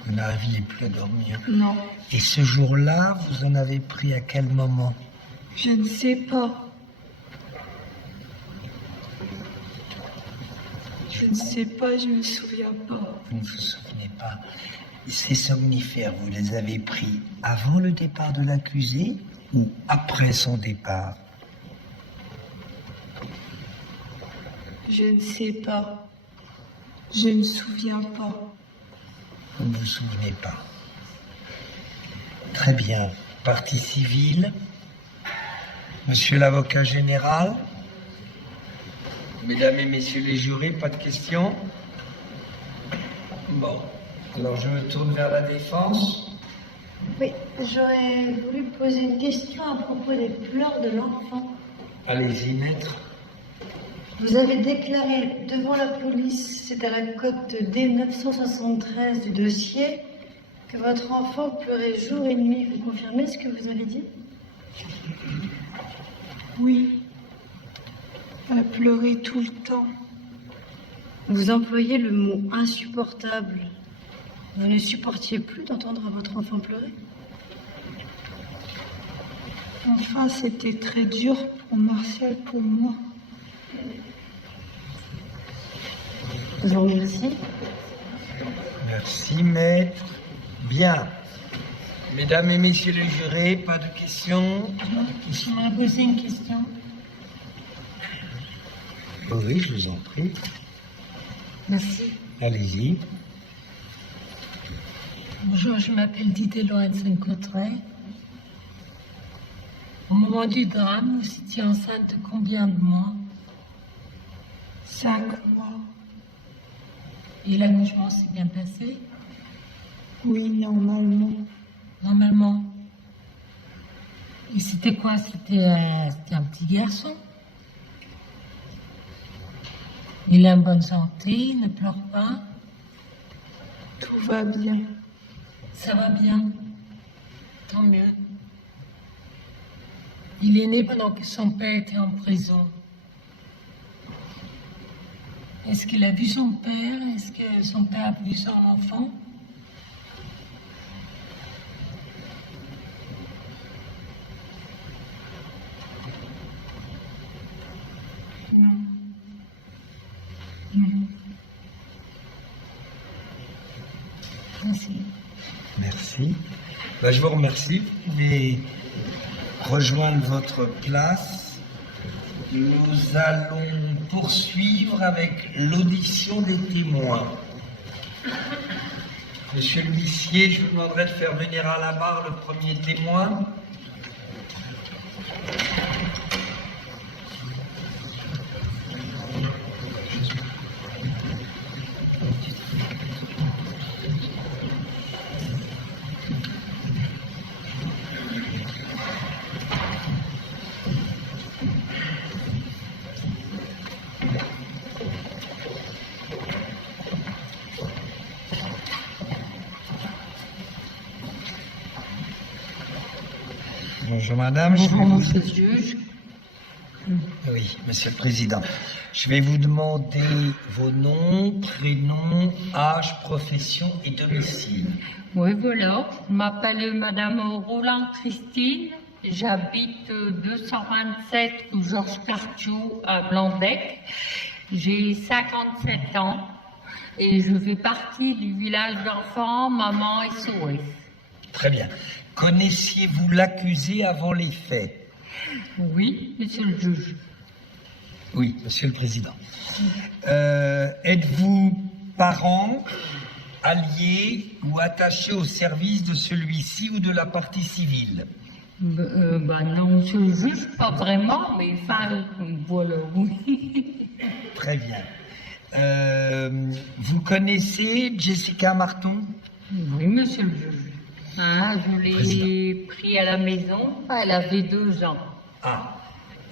Vous n'arriviez plus à dormir? Non. Et ce jour-là, vous en avez pris à quel moment? Je ne sais pas. Je ne sais pas, je me souviens pas. Vous ne vous souvenez pas? Ces somnifères, vous les avez pris avant le départ de l'accusé ou après son départ? Je ne sais pas. Je ne me souviens pas. Vous ne vous souvenez pas. Très bien. Partie civile. Monsieur l'avocat général. Mesdames et messieurs les jurés, pas de questions? Bon. Alors je me tourne vers la défense. Oui, j'aurais voulu poser une question à propos des pleurs de l'enfant. Allez-y, maître. Vous avez déclaré devant la police, c'est à la cote D973 du dossier, que votre enfant pleurait jour et nuit. Vous confirmez ce que vous avez dit? Oui. Elle pleurait tout le temps. Vous employez le mot insupportable. Vous ne supportiez plus d'entendre votre enfant pleurer? Enfin, c'était très dur pour Martial, pour moi. Je vous remercie. Merci, maître. Bien. Mesdames et messieurs les jurés, pas de questions? Je m'aurais posé une question. Oui, je vous en prie. Merci. Allez-y. Bonjour, je m'appelle Didier Lorenzen-Cotteret. Au moment du drame, vous étiez enceinte de combien de mois? 5 mois. Et l'accouchement s'est bien passé? Oui, normalement. Normalement. Et c'était quoi? C'était un petit garçon? Il est en bonne santé, il ne pleure pas? Tout va bien. Ça va bien. Tant mieux. Il est né pendant que son père était en prison. Est-ce qu'il a vu son père? Est-ce que son père a vu son enfant? Non. Merci. Merci. Ben, je vous remercie. Vous pouvez rejoindre votre place. Nous allons poursuivre avec l'audition des témoins. Monsieur l'huissier, je vous demanderai de faire venir à la barre le premier témoin. Bonjour madame. Bonjour monsieur le juge. Oui, monsieur le président. Je vais vous demander vos noms, prénoms, âge, profession et domicile. Oui, voilà. Je m'appelle Madame Roland Christine. J'habite 227 rue Georges Cartiot à Blandec. J'ai 57 ans et je fais partie du village d'enfants Maman SOS. Très bien. Connaissiez-vous l'accusé avant les faits? Oui, monsieur le juge. Oui, monsieur le président. Êtes-vous parent, allié ou attaché au service de celui-ci ou de la partie civile? Non, monsieur le juge, pas vraiment, mais enfin, voilà, oui. Très bien. Vous connaissez Jessica Marton? Oui, monsieur le juge. Je l'ai pris à la maison, elle avait 2 ans. Ah.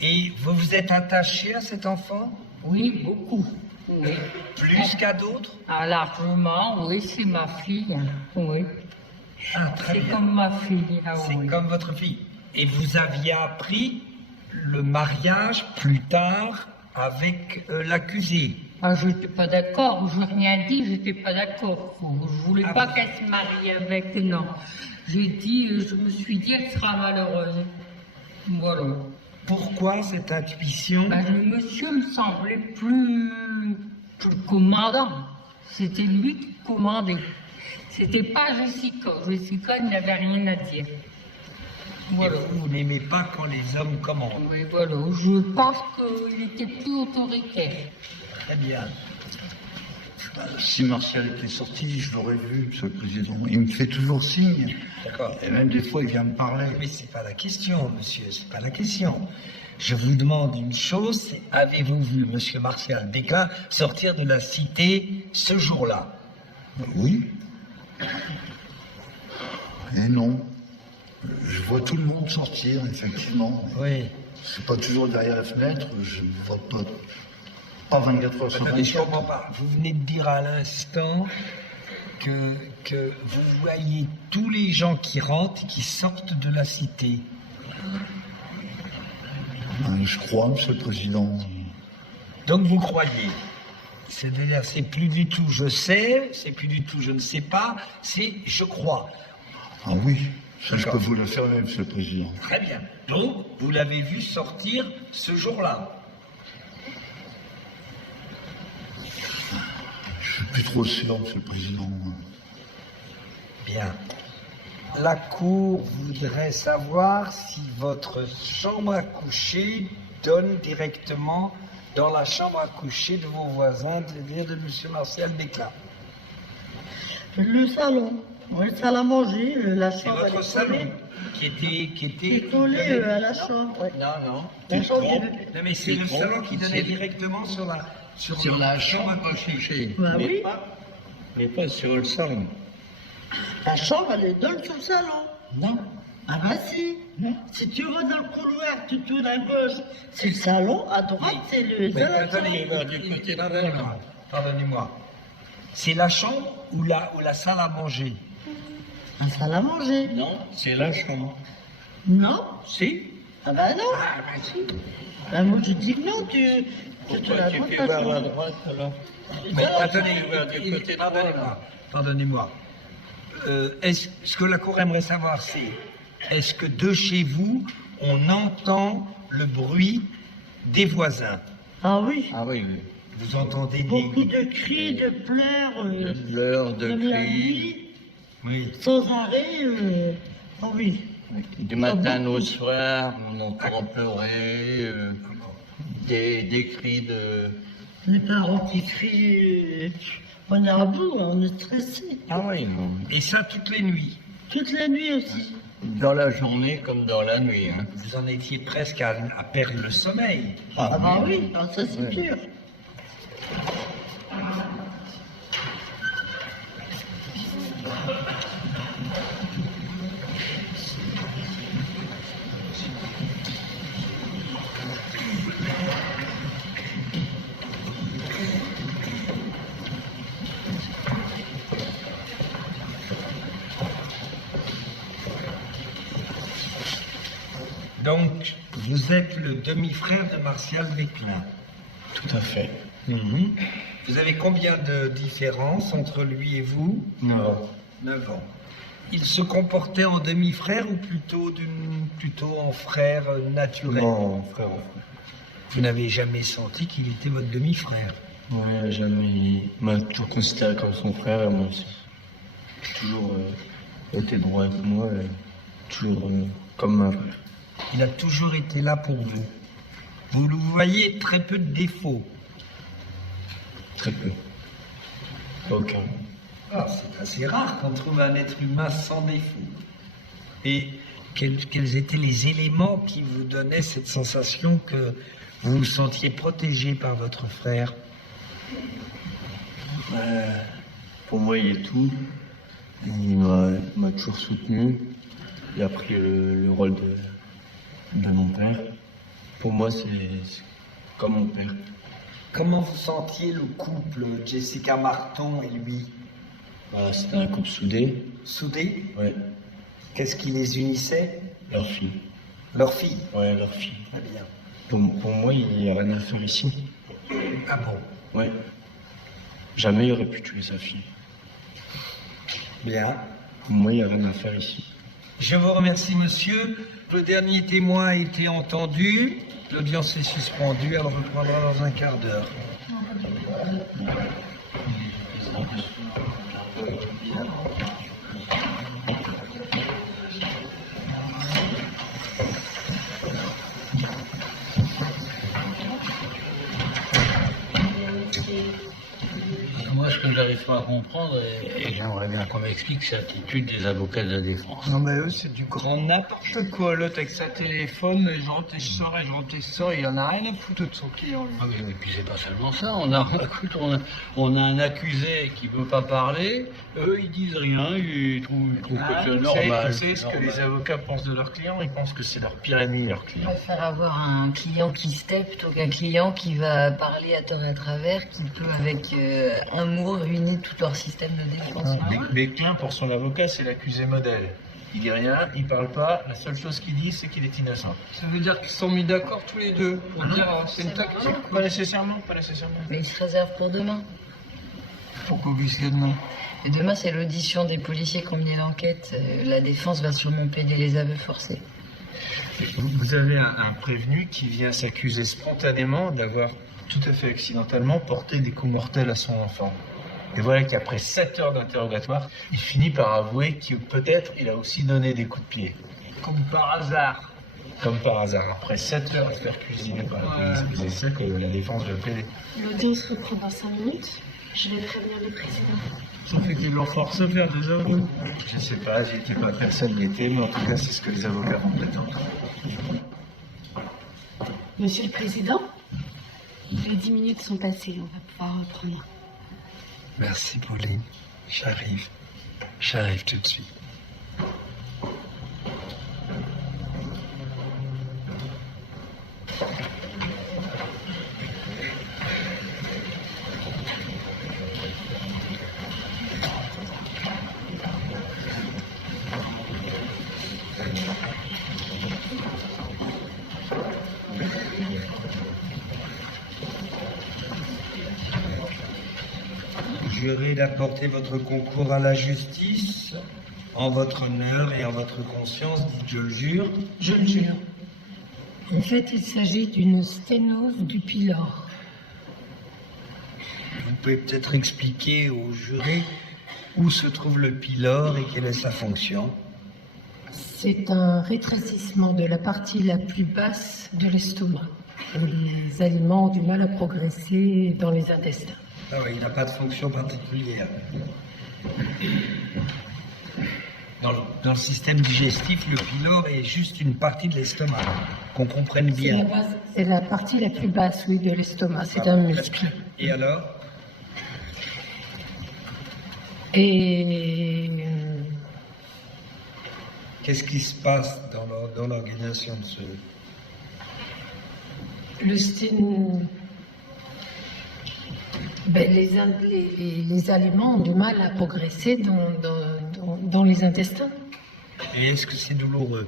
Et vous vous êtes attaché à cet enfant? Oui, beaucoup. Oui. Plus qu'à d'autres? Largement, oui, c'est ma fille. Oui. C'est comme ma fille. C'est comme votre fille. Et vous aviez appris le mariage plus tard avec l'accusé? Je n'étais pas d'accord, je n'ai rien dit, je n'étais pas d'accord. Je voulais pas qu'elle se marie avec, non. Je me suis dit, elle sera malheureuse. Voilà. Pourquoi cette intuition? Le monsieur me semblait plus commandant. C'était lui qui commandait. C'était pas Jessica. Jessica, il n'avait rien à dire. Voilà. Et vous n'aimez pas quand les hommes commandent? Oui, voilà. Je pense qu'il était plus autoritaire. Très bien. Si Martial était sorti, je l'aurais vu, monsieur le président. Il me fait toujours signe. D'accord. Et même des fois, il vient me parler. Mais c'est pas la question, monsieur, c'est pas la question. Je vous demande une chose, c'est avez-vous vu monsieur Martial Desclin sortir de la cité ce jour-là? Oui. Et non. Je vois tout le monde sortir, effectivement. Oui. C'est pas toujours derrière la fenêtre, je ne vois pas 24 heures sur 24. Je comprends pas. Vous venez de dire à l'instant que vous voyez tous les gens qui rentrent et qui sortent de la cité. Je crois, monsieur le président. Donc vous croyez? C'est-à-dire, c'est plus du tout je sais, c'est plus du tout je ne sais pas, c'est je crois. Ah oui, ça je peux vous l'affirmer, monsieur le président. Très bien. Donc, vous l'avez vu sortir ce jour-là? Je suis plus trop sûr, monsieur le président. Bien. La Cour voudrait savoir si votre chambre à coucher donne directement dans la chambre à coucher de vos voisins, c'est-à-dire de M. Martial Desclin. Le salon, oui, le salle à manger, la C'est chambre. votre salon qui était collé à la chambre. Ouais. Non. La chambre Non, mais c'est le salon qui donnait directement sur la chambre à coucher. Bah oui. Mais pas sur le salon. La chambre, elle donne sur le salon. Non. Ah bah si. Si tu vas dans le couloir, tu tournes à gauche, c'est le salon, à droite, c'est le salon. Pardonnez-moi. C'est la chambre ou la salle à manger? La salle à manger. Non, c'est la chambre. Non. Si. Ah bah non. Bah moi je dis que non, tu Pourquoi tu fais vers la droite alors? Mais attendez, du côté de la droite. pardonnez-moi. Ce que la Cour aimerait savoir, c'est est-ce que de chez vous, on entend le bruit des voisins? Ah oui. Ah oui. Vous entendez beaucoup de cris, de pleurs, de pleurs, de cris. Oui. Sans arrêt. Ah oui. Du matin au soir, on entend pleurer, des cris de... Les parents qui crient, on est à bout, on est stressé. Ah oui, non. Et ça toutes les nuits? Toute la nuit aussi. Dans la journée comme dans la nuit. Hein. Vous en étiez presque à perdre le sommeil. Ah bah oui, ça c'est sûr. Donc, vous êtes le demi-frère de Martial Desclin. Tout à fait. Vous avez combien de différences entre lui et vous? 9 ans. 9 ans. Il se comportait en demi-frère ou plutôt en frère naturel? Non, frère. Vous n'avez jamais senti qu'il était votre demi-frère? Ouais, jamais. Il m'a toujours considéré comme son frère et moi aussi. Toujours été droit avec moi, et toujours comme ma frère. Il a toujours été là pour vous. Vous le voyez très peu de défauts. Très peu. Aucun. Ah, c'est assez rare qu'on trouve un être humain sans défaut. Et quels étaient les éléments qui vous donnaient cette sensation que vous vous sentiez protégé par votre frère? Pour moi, il est tout. Il m'a toujours soutenu. Il a pris le rôle de mon père. Pour moi, c'est comme mon père. Comment vous sentiez le couple Jessica Marton et lui? C'était un couple soudé. Soudé? Ouais. Qu'est-ce qui les unissait? Leur fille. Leur fille? Ouais, leur fille. Très bien. Pour moi, il n'y a rien à faire ici. Ah bon? Ouais. Jamais il aurait pu tuer sa fille. Bien. Pour moi, il n'y a rien à faire ici. Je vous remercie, monsieur. Le dernier témoin a été entendu. L'audience est suspendue. Elle reprendra dans un quart d'heure. Moi, ce que j'arrive pas à comprendre, et j'aimerais bien qu'on m'explique, c'est l'attitude des avocats de la défense. Non mais eux c'est du grand n'importe quoi, l'autre avec sa téléphone, je rentre et je sors, il en a rien à foutre de son client. Lui. Ah, mais puis c'est pas seulement ça, écoute, on a un accusé qui veut pas parler, eux ils disent rien, ils trouvent que c'est normal. Tu sais ce que les avocats pensent de leurs clients, ils pensent que c'est leur pire ennemi, leurs Je clients. préfère avoir un client qui step plutôt qu'un client qui va parler à tort et à travers, qui peut avec un mot ruiner tout leur système de défense. Béclin, pour son avocat, c'est l'accusé modèle. Il dit rien, il parle pas, la seule chose qu'il dit, c'est qu'il est innocent. Ça veut dire qu'ils se sont mis d'accord tous les deux pour dire c'est une tactique. Pas nécessairement. Mais il se réserve pour demain. Pourquoi puisque demain? Et demain, c'est l'audition des policiers qui ont mené l'enquête. La défense va sûrement plaider les aveux forcés. Vous avez un prévenu qui vient s'accuser spontanément d'avoir, tout à fait accidentellement, porté des coups mortels à son enfant. Et voilà qu'après 7 heures d'interrogatoire, il finit par avouer que peut-être il a aussi donné des coups de pied. Comme par hasard. Comme par hasard, après 7 heures à se faire cuisiner par la police. C'est ça que la défense veut plaider. L'audience reprend dans 5 minutes. Je vais prévenir le président. Ça fait qu'ils l'ont forcé à faire des aveux. Je sais pas, j'y étais pas, personne n'y était, mais en tout cas, c'est ce que les avocats vont prétendre. Monsieur le Président, les 10 minutes sont passées. On va pouvoir reprendre. Merci, Pauline. J'arrive tout de suite. Jurez d'apporter votre concours à la justice, en votre honneur et en votre conscience, dites je le jure. Je le jure. En fait, il s'agit d'une sténose du pylore. Vous pouvez peut-être expliquer aux jurés où se trouve le pylore et quelle est sa fonction. C'est un rétrécissement de la partie la plus basse de l'estomac, où les aliments ont du mal à progresser dans les intestins. Ah oui, il n'a pas de fonction particulière. Dans le système digestif, le pylore est juste une partie de l'estomac, qu'on comprenne bien. C'est la partie la plus basse, oui, de l'estomac. C'est un muscle. Et alors? Et qu'est-ce qui se passe dans l'organisation de ce... le sténose... les aliments ont du mal à progresser dans les intestins. Et est-ce que c'est douloureux?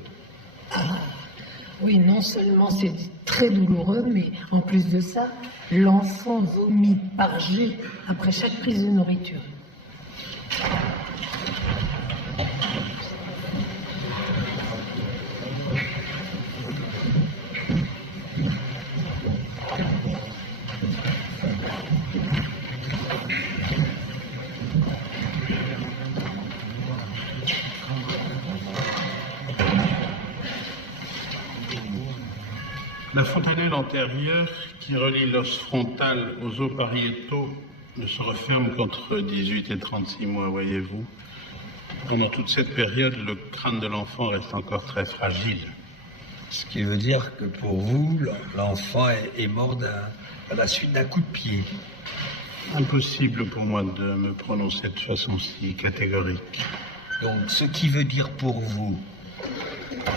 Oui, non seulement c'est très douloureux, mais en plus de ça, l'enfant vomit par jet après chaque prise de nourriture. La fontanelle antérieure qui relie l'os frontal aux os pariétaux ne se referme qu'entre 18 et 36 mois, voyez-vous. Pendant toute cette période, le crâne de l'enfant reste encore très fragile. Ce qui veut dire que pour vous, l'enfant est mort à la suite d'un coup de pied. Impossible pour moi de me prononcer de façon si catégorique. Donc, ce qui veut dire pour vous?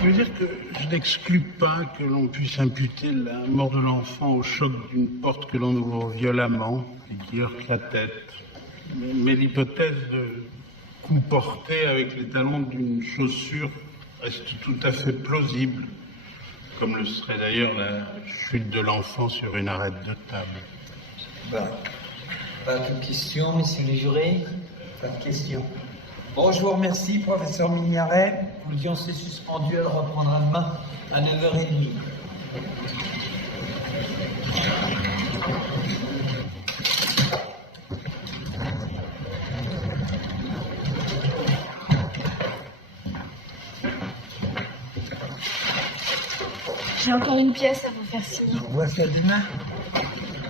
Je veux dire que je n'exclus pas que l'on puisse imputer la mort de l'enfant au choc d'une porte que l'on ouvre violemment et qui heurte la tête. Mais l'hypothèse de coup porté avec les talons d'une chaussure reste tout à fait plausible, comme le serait d'ailleurs la chute de l'enfant sur une arête de table. Voilà. Pas de questions, messieurs les jurés? Pas de questions. Bon, je vous remercie, professeur Mignaret. L'audience est suspendue, elle reprendra demain à 9h30. J'ai encore une pièce à vous faire signer. On voit ça demain.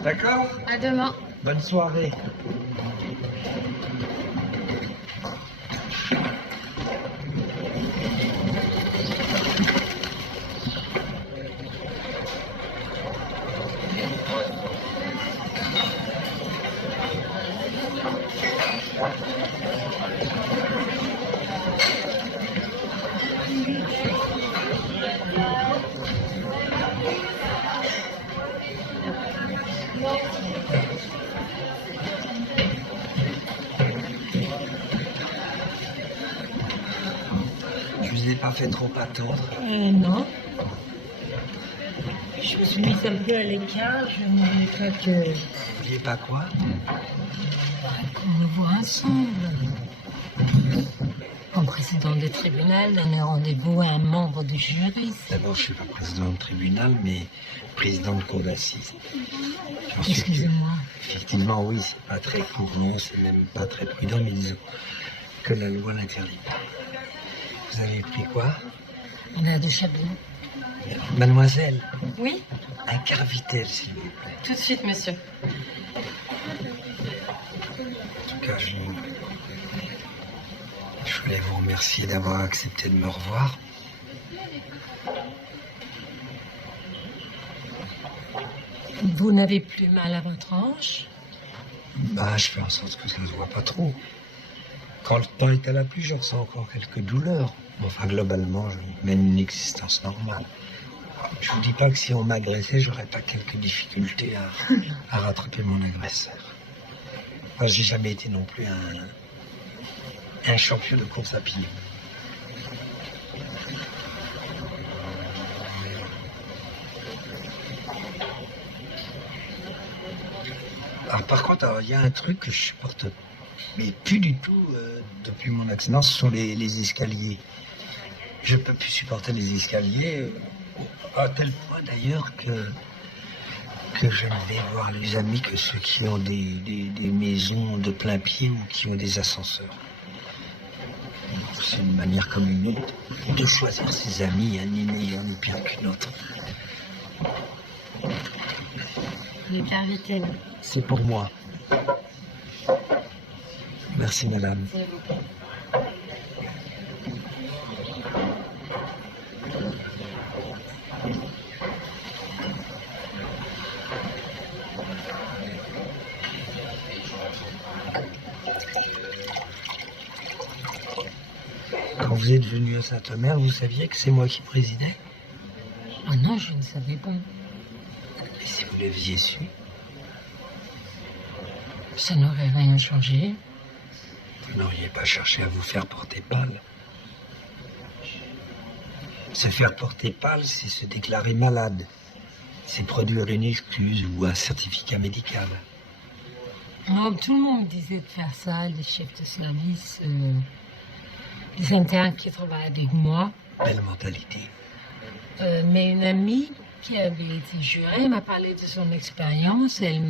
D'accord? À demain. Bonne soirée. Je vous ai pas fait trop attendre. Non. Je me suis mise un peu à l'écart, je ne voulais pas que... Vous vouliez pas quoi? qu'on nous voit ensemble. Comme président du tribunal, donner rendez-vous à un membre du jury. D'abord, je ne suis pas président du tribunal, mais président de cour d'assises. Excusez-moi. Effectivement, oui, c'est pas très courant, c'est même pas très prudent, mais disons que la loi l'interdit pas. Vous avez pris quoi? On a 2 chablis. Mademoiselle, Oui, un Carvitel, s'il vous plaît. tout de suite, monsieur. En tout cas, je voulais vous remercier d'avoir accepté de me revoir. Vous n'avez plus mal à votre hanche? Bah, je fais en sorte que ça ne se voit pas trop. Quand le temps est à la pluie, je ressens encore quelques douleurs. Enfin, globalement, je mène une existence normale. Je vous dis pas que si on m'agressait, j'aurais pas quelques difficultés à rattraper mon agresseur. Enfin, j'ai jamais été non plus un champion de course à pied. Alors, par contre, il y a un truc que je supporte, mais plus du tout depuis mon accident, ce sont les escaliers. Je peux plus supporter les escaliers, à tel point d'ailleurs que je ne vais voir les amis que ceux qui ont des maisons de plein pied ou qui ont des ascenseurs. C'est une manière comme une autre de choisir ses amis, ni meilleur ni pire qu'une autre. Le Carvitel. C'est pour moi. Merci, madame. Quand vous êtes venu à Saint-Omer, vous saviez que c'est moi qui présidais? Ah non, je ne savais pas. Et si vous l'aviez su? Ça n'aurait rien changé. Vous n'auriez pas cherché à vous faire porter pâle. Se faire porter pâle, c'est se déclarer malade. C'est produire une excuse ou un certificat médical. Non, tout le monde disait de faire ça, les chefs de service, les internes qui travaillent avec moi. Belle mentalité. Mais une amie qui avait été jurée m'a parlé de son expérience. Elle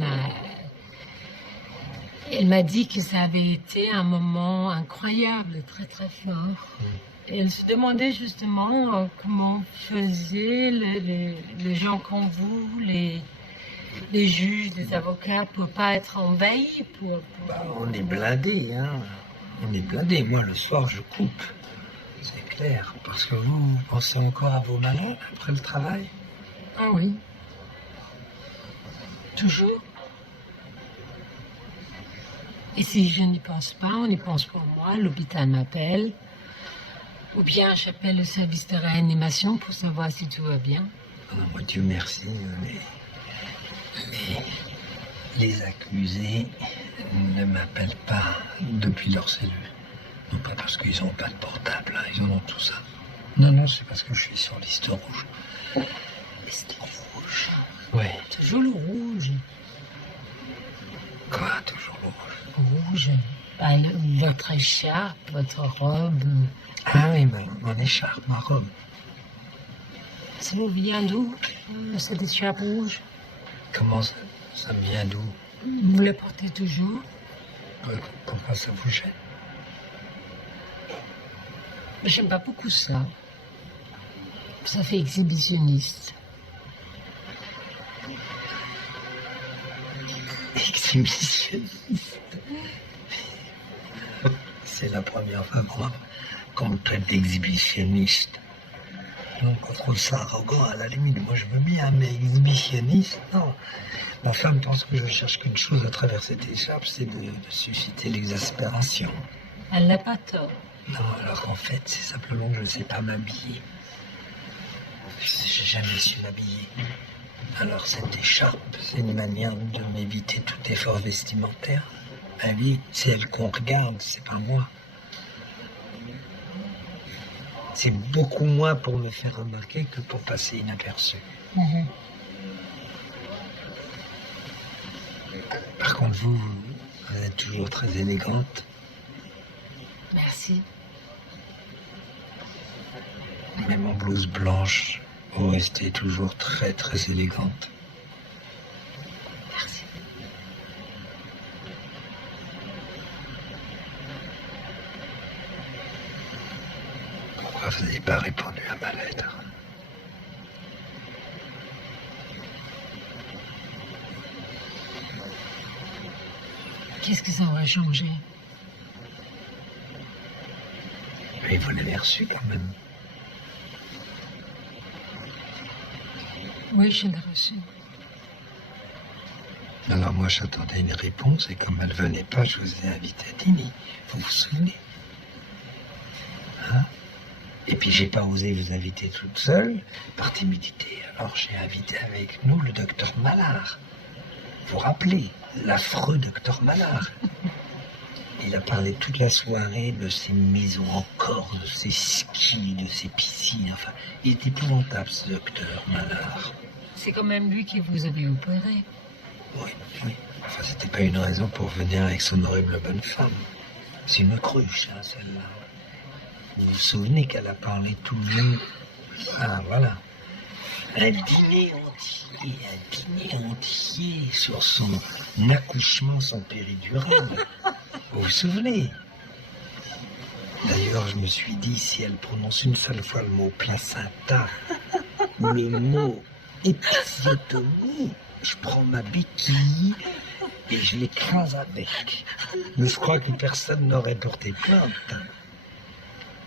m'a dit que ça avait été un moment incroyable, très très fort. Et elle se demandait justement comment faisaient les gens comme vous, les juges, les avocats, pour pas être envahis. On est blindés, hein. On est blindés. Moi, le soir, je coupe. C'est clair. Parce que vous pensez encore à vos malades après le travail? Ah oui. Toujours. Et si je n'y pense pas, on n'y pense pour moi, l'hôpital m'appelle. Ou bien j'appelle le service de réanimation pour savoir si tout va bien. Moi, Dieu merci, mais les accusés ne m'appellent pas depuis leur cellule. Non pas parce qu'ils n'ont pas de portable, hein, ils en ont tout ça. Non, c'est parce que je suis sur liste rouge. Liste rouge? Oui. Toujours le rouge. Quoi, toujours le rouge? Rouge. Bah, votre écharpe, votre robe. Ah oui, mon écharpe, ma robe. Ça vous vient d'où, cette écharpe rouge? Comment ça me vient d'où? Vous la portez toujours? Pourquoi ça vous gêne? J'aime pas beaucoup ça. Ça fait exhibitionniste. Exhibitionniste? C'est la première fois qu'on me traite d'exhibitionniste. Donc, on trouve ça arrogant, à la limite. Moi, je veux bien, mais exhibitionniste, non. Ma femme pense que je cherche qu'une chose à travers cette écharpe, c'est de susciter l'exaspération. Elle n'a pas tort. Non, alors qu'en fait, c'est simplement que je ne sais pas m'habiller. J'ai jamais su m'habiller. Alors, cette écharpe, c'est une manière de m'éviter tout effort vestimentaire. Ben oui, c'est elle qu'on regarde, c'est pas moi. C'est beaucoup moins pour me faire remarquer que pour passer inaperçu. Mhm. Par contre, vous êtes toujours très élégante. Merci. Même en blouse blanche, vous restez toujours très, très élégante. Merci. Pourquoi vous n'avez pas répondu à ma lettre? Qu'est-ce que ça aurait changé? Mais vous l'avez reçu quand même. Oui, je l'ai reçu. Alors moi, j'attendais une réponse et comme elle ne venait pas, je vous ai invité à dîner. Vous vous souvenez? Hein? Et puis, j'ai pas osé vous inviter toute seule, par timidité. Alors, j'ai invité avec nous le docteur Mallard. Vous vous rappelez? L'affreux docteur Mallard. Il a parlé toute la soirée de ses maisons en corps, de ses skis, de ses piscines. Enfin, il est épouvantable, ce docteur Mallard. C'est quand même lui qui vous avait opéré. Oui. Enfin, c'était pas une raison pour venir avec son horrible bonne femme. C'est une cruche, hein, celle-là. Vous vous souvenez qu'elle a parlé tout le monde? Ah, voilà. Un dîner entier sur son accouchement sans péridurale. Vous vous souvenez? D'ailleurs, je me suis dit, si elle prononce une seule fois le mot placenta, le mot épisiotomie, je prends ma béquille et je l'écrase avec. Mais je crois que personne n'aurait porté plainte.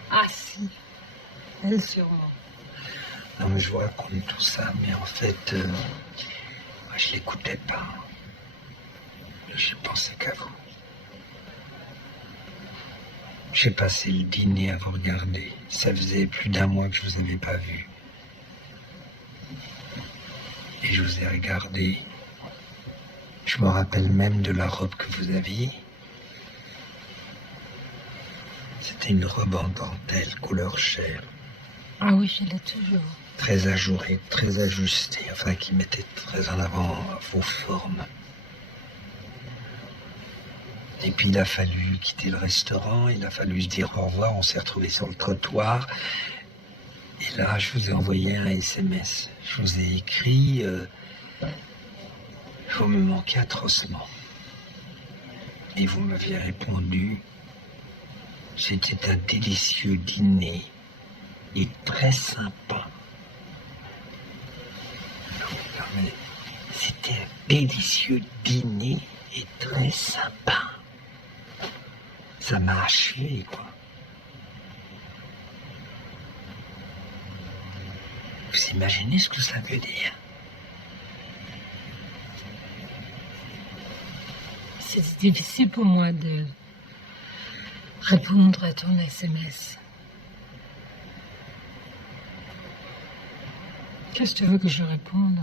Ah si, elle sûrement. Non, mais je vous raconte tout ça, mais en fait, moi, je l'écoutais pas. J'ai pensé qu'à vous. J'ai passé le dîner à vous regarder. Ça faisait plus d'un mois que je vous avais pas vu. Et je vous ai regardé. Je me rappelle même de la robe que vous aviez. C'était une robe en dentelle, couleur chair. Ah oui, je l'ai toujours. Très ajourée, très ajustée, enfin qui mettait très en avant vos formes. Et puis il a fallu quitter le restaurant, il a fallu se dire au revoir, on s'est retrouvés sur le trottoir. Et là, je vous ai envoyé un SMS. Je vous ai écrit vous me manquez atrocement. Et vous m'aviez répondu C'était un délicieux dîner et très sympa. Non, mais c'était un délicieux dîner et très sympa. Ça m'a achevé, quoi. Vous imaginez ce que ça veut dire? C'est difficile pour moi de répondre à ton SMS. Qu'est-ce que tu veux que je réponde?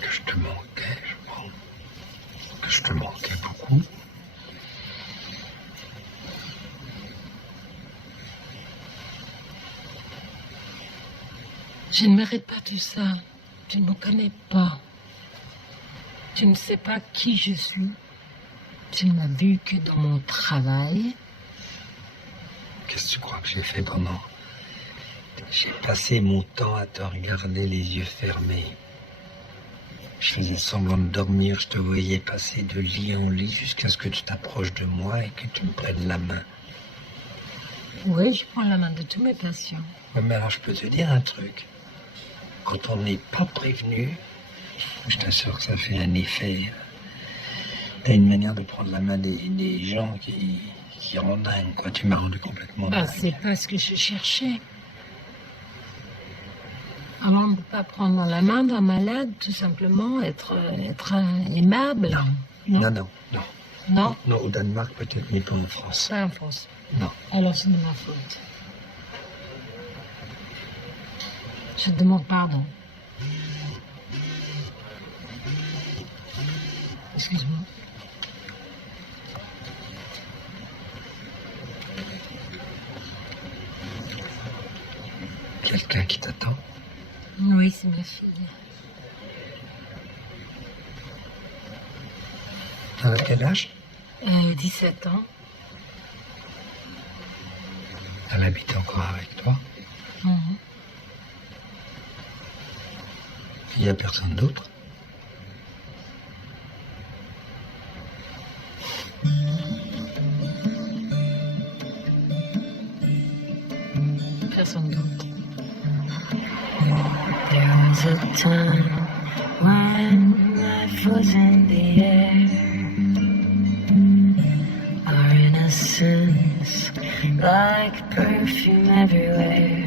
Que je te manquais, je crois. Que je te manquais beaucoup. Je ne mérite pas tout ça. Tu ne me connais pas. Tu ne sais pas qui je suis. Tu ne m'as vu que dans mon travail. Qu'est-ce que tu crois que j'ai fait pendant? J'ai passé mon temps à te regarder les yeux fermés. Je faisais semblant de dormir, je te voyais passer de lit en lit jusqu'à ce que tu t'approches de moi et que tu me prennes la main. Oui, je prends la main de tous mes patients. Ouais, mais alors je peux te dire un truc. Quand on n'est pas prévenu, je t'assure que ça fait un effet. T'as une manière de prendre la main des gens qui rendent dingue, quoi. Tu m'as rendu complètement dingue. C'est pas ce que je cherchais. Alors on ne peut pas prendre la main d'un malade, tout simplement être aimable. Non. Non, Non, au Danemark peut-être, mais pas en France. pas en France. Non. Alors c'est de ma faute. Je te demande pardon. Excuse-moi. Quelqu'un qui t'attend? Oui, c'est ma fille. Elle a quel âge? 17 ans. Elle habite encore avec toi? Mhm. Il n'y a personne d'autre? Personne d'autre. There was a time when life was in the air. Our innocence, like perfume everywhere.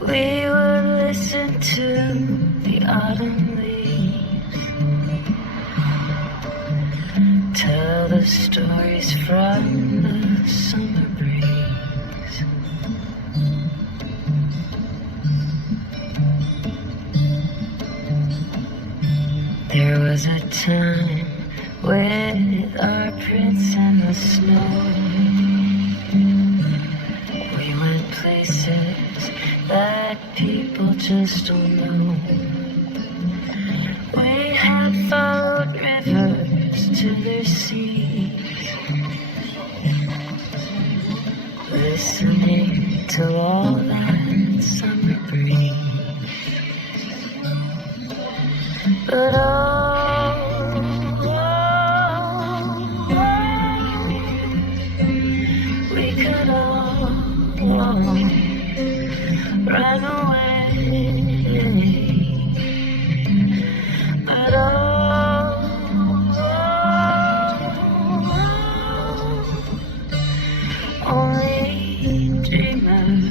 We would listen to the autumn leaves, tell the stories from the summer breeze. There was a time with our prince in the snow. We went places that people just don't know. We had followed rivers to their seas, listening to all that summer breeze. But we could all run away. But only dreamers,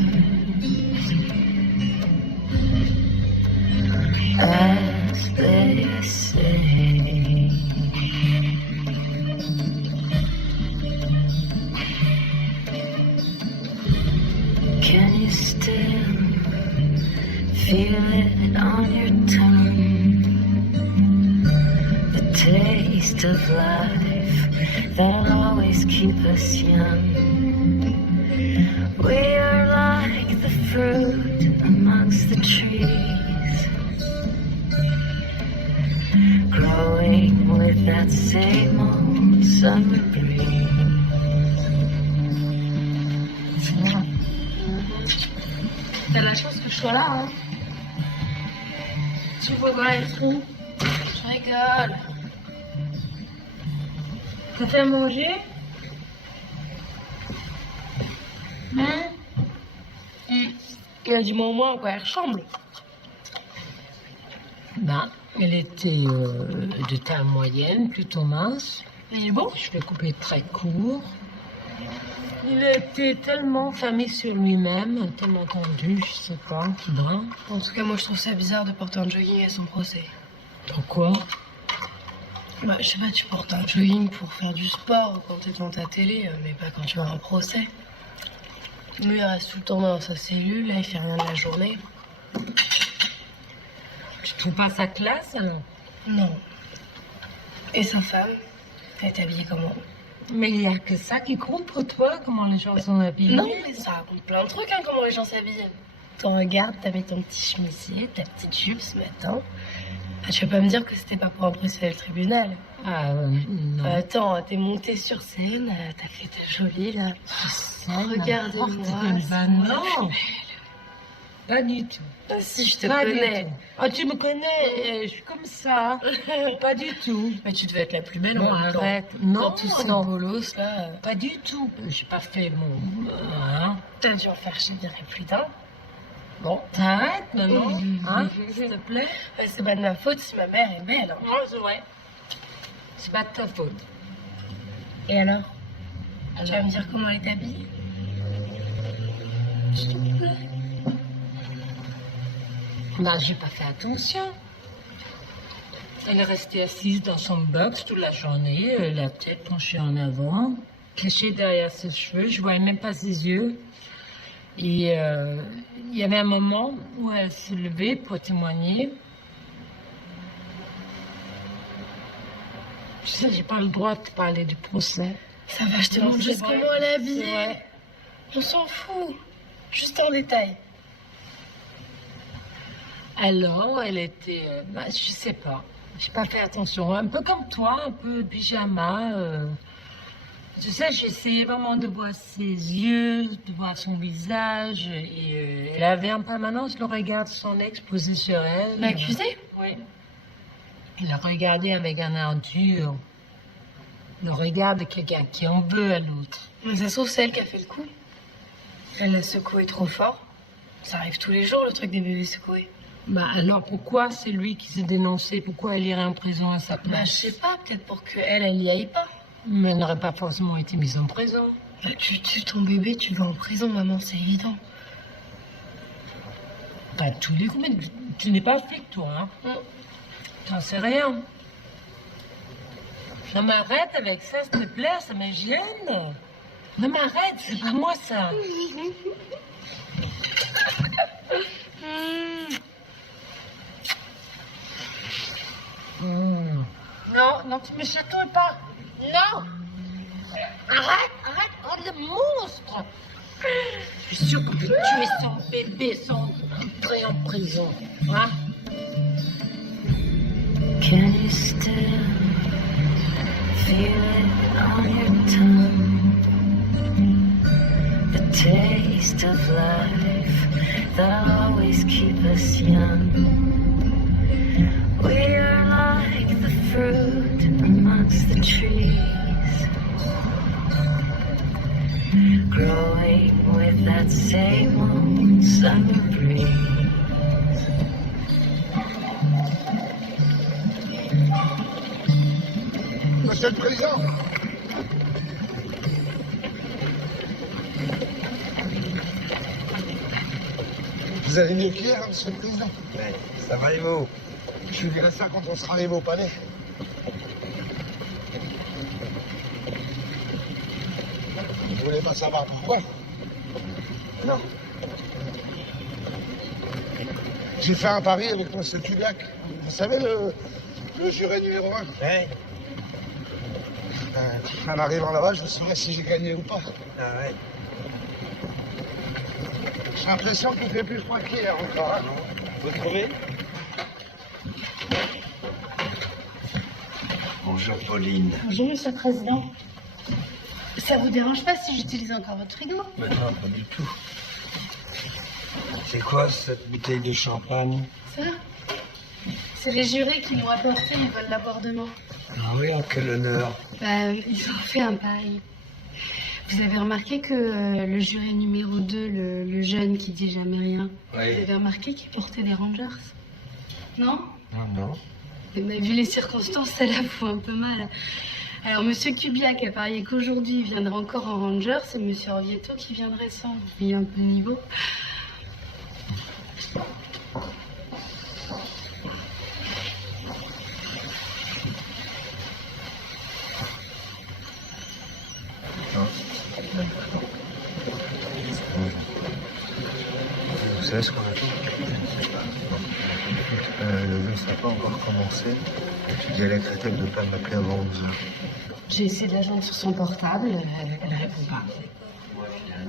as they say. Can you still feel it on your tongue? The taste of life that'll always keep us young. We are like the fruit amongst the trees, growing with that same old summer breeze. T'as la chance que je sois là, hein. Tu vois dans les trous. Je rigole. T'as fait à manger? Hein? Dis-moi au moins à quoi elle ressemble. Ben, elle était de taille moyenne, plutôt mince. Il est bon? Je l'ai coupé très court. Il était tellement fermé sur lui-même, tellement tendu, je sais pas, tout brun. En tout cas, moi je trouve ça bizarre de porter un jogging à son procès. Pourquoi? Bah, je sais pas, tu portes un jogging pour faire du sport quand t'es devant ta télé, mais pas quand tu as un procès. Lui, il reste tout le temps dans sa cellule, là, il fait rien de la journée. Tu trouves pas sa classe, alors? Non. Et sa femme? Elle est habillée comment? Mais il n'y a que ça qui compte pour toi, comment les gens sont habillés. Non, mais ça raconte plein de trucs, hein, comment les gens s'habillent. Tu regardes, t'as mis ton petit chemisier, ta petite jupe ce matin. Ah, tu vas pas me dire que c'était pas pour impressionner le tribunal. Ah, non. Attends, t'es montée sur scène, t'as fait ta jolie, là. Regardez-moi. Non, pas du tout. Ah, si, je te Pas du connais. tout. Ah, tu me connais, je suis comme ça. Pas du tout. Mais tu devais être la plus belle Non, en même temps. arrête. Non, Dans tous ces non. bolos, là. Pas du tout. J'ai pas fait mon... Hein? T'as dû en faire chier plus d'un. Bon, t'arrêtes maintenant, hein, s'il te plaît. C'est pas de ma faute si ma mère est belle. Hein. Non, c'est vrai. C'est pas de ta faute. Et alors? Tu vas me dire comment elle est habillée? S'il te plaît. Ben, j'ai pas fait attention. Elle est restée assise dans son box toute la journée, la tête penchée en avant, cachée derrière ses cheveux, je voyais même pas ses yeux. Et il y avait un moment où elle s'est levée pour témoigner. Tu sais, j'ai pas le droit de te parler du procès. Ça va, je te Non, montre c'est juste vrai. comment elle est C'est habillée. vrai. On s'en fout. Juste en détail. Alors, elle était, je sais pas, j'ai pas fait attention, un peu comme toi, un peu pyjama. Tu sais, j'essayais vraiment de voir ses yeux, de voir son visage, et elle avait en permanence le regard de son ex posé sur elle. L'accusée? Oui. Elle la regardait avec un air dur, le regard de quelqu'un qui en veut à l'autre. Mais ça se trouve, c'est elle qui a fait le coup. Elle l'a secoué trop fort. Ça arrive tous les jours, le truc des bébés secoués. Bah alors pourquoi c'est lui qui s'est dénoncé? Pourquoi elle irait en prison à sa place? Bah, je sais pas, peut-être pour qu'elle y aille pas. Mais elle n'aurait pas forcément été mise en prison. Bah, tu tues ton bébé, tu vas en prison, maman, c'est évident. Pas tous les coups, mais tu n'es pas flic, toi. Hein? T'en sais rien. Non, mais arrête avec ça, s'il te plaît, ça me gêne. Non, mais arrête, c'est pas moi, ça. Non, non, tu me chatouilles pas. Non. Arrête, oh le monstre. Je suis sûre qu'on peut tuer son bébé sans entrer en prison. Hein? Can you still feel it on your tongue? The taste of life that'll always keep us young. We are like the fruit amongst the trees, growing with that same old summer breeze. Monsieur le Président, vous allez mieux qu'hier, hein, Monsieur le Président? Ouais, ça va et vous? Je vous dirai ça quand on sera arrivé au palais. Vous voulez pas savoir pourquoi? Non. J'ai fait un pari avec Monsieur Tubiac. Vous savez, le juré numéro 1. Ouais. En arrivant là-bas, je saurais si j'ai gagné ou pas. Ah ouais. J'ai l'impression qu'il fait plus froid qu'hier encore. Hein. Vous trouvez? Bonjour Pauline. Bonjour, Monsieur le Président. Ça vous dérange pas si j'utilise encore votre frigo? Mais non, pas du tout. C'est quoi cette bouteille de champagne? Ça? C'est les jurés qui m'ont apporté, ils veulent la boire demain. Ah oui, en quel honneur. Bah, ils ont fait un bail. Vous avez remarqué que le juré numéro 2, le jeune qui dit jamais rien, Oui. vous avez remarqué qu'il portait des Rangers? Non? Non. Et bah, vu les circonstances, ça la fout un peu mal. Alors, monsieur Kubiak a parié qu'aujourd'hui, il viendrait encore en Rangers, et monsieur Orvieto qui viendrait sans. Il y a un peu de niveau. Vous savez ce qu'on attend? Le jeu, ça n'a pas encore commencé. Tu dis à la créative de ne pas m'appeler avant 11h. J'ai essayé de la joindre sur son portable, elle répond pas.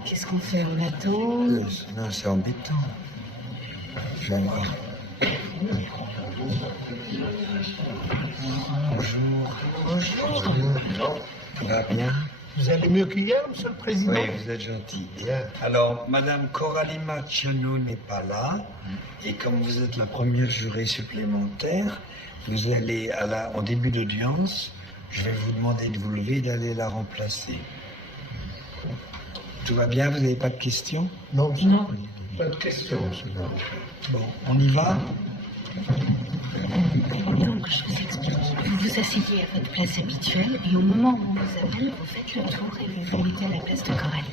Qu'est-ce qu'on fait? On attend? Non, c'est embêtant. Je vais voir. Bonjour. Bonjour. Ça va bien? Vous allez mieux qu'hier, monsieur le président? Oui, vous êtes gentil. Bien. Alors, Madame Coralie Marciano n'est pas là. Et comme vous êtes la première jurée supplémentaire, vous allez en début d'audience, je vais vous demander de vous lever et d'aller la remplacer. Tout va bien? Vous n'avez pas de questions? Non, pas de questions. Bon, on y va? Donc, je vous explique. Vous vous asseyez à votre place habituelle et au moment où on vous appelle, vous faites le tour et vous vous mettez à la place de Coralie.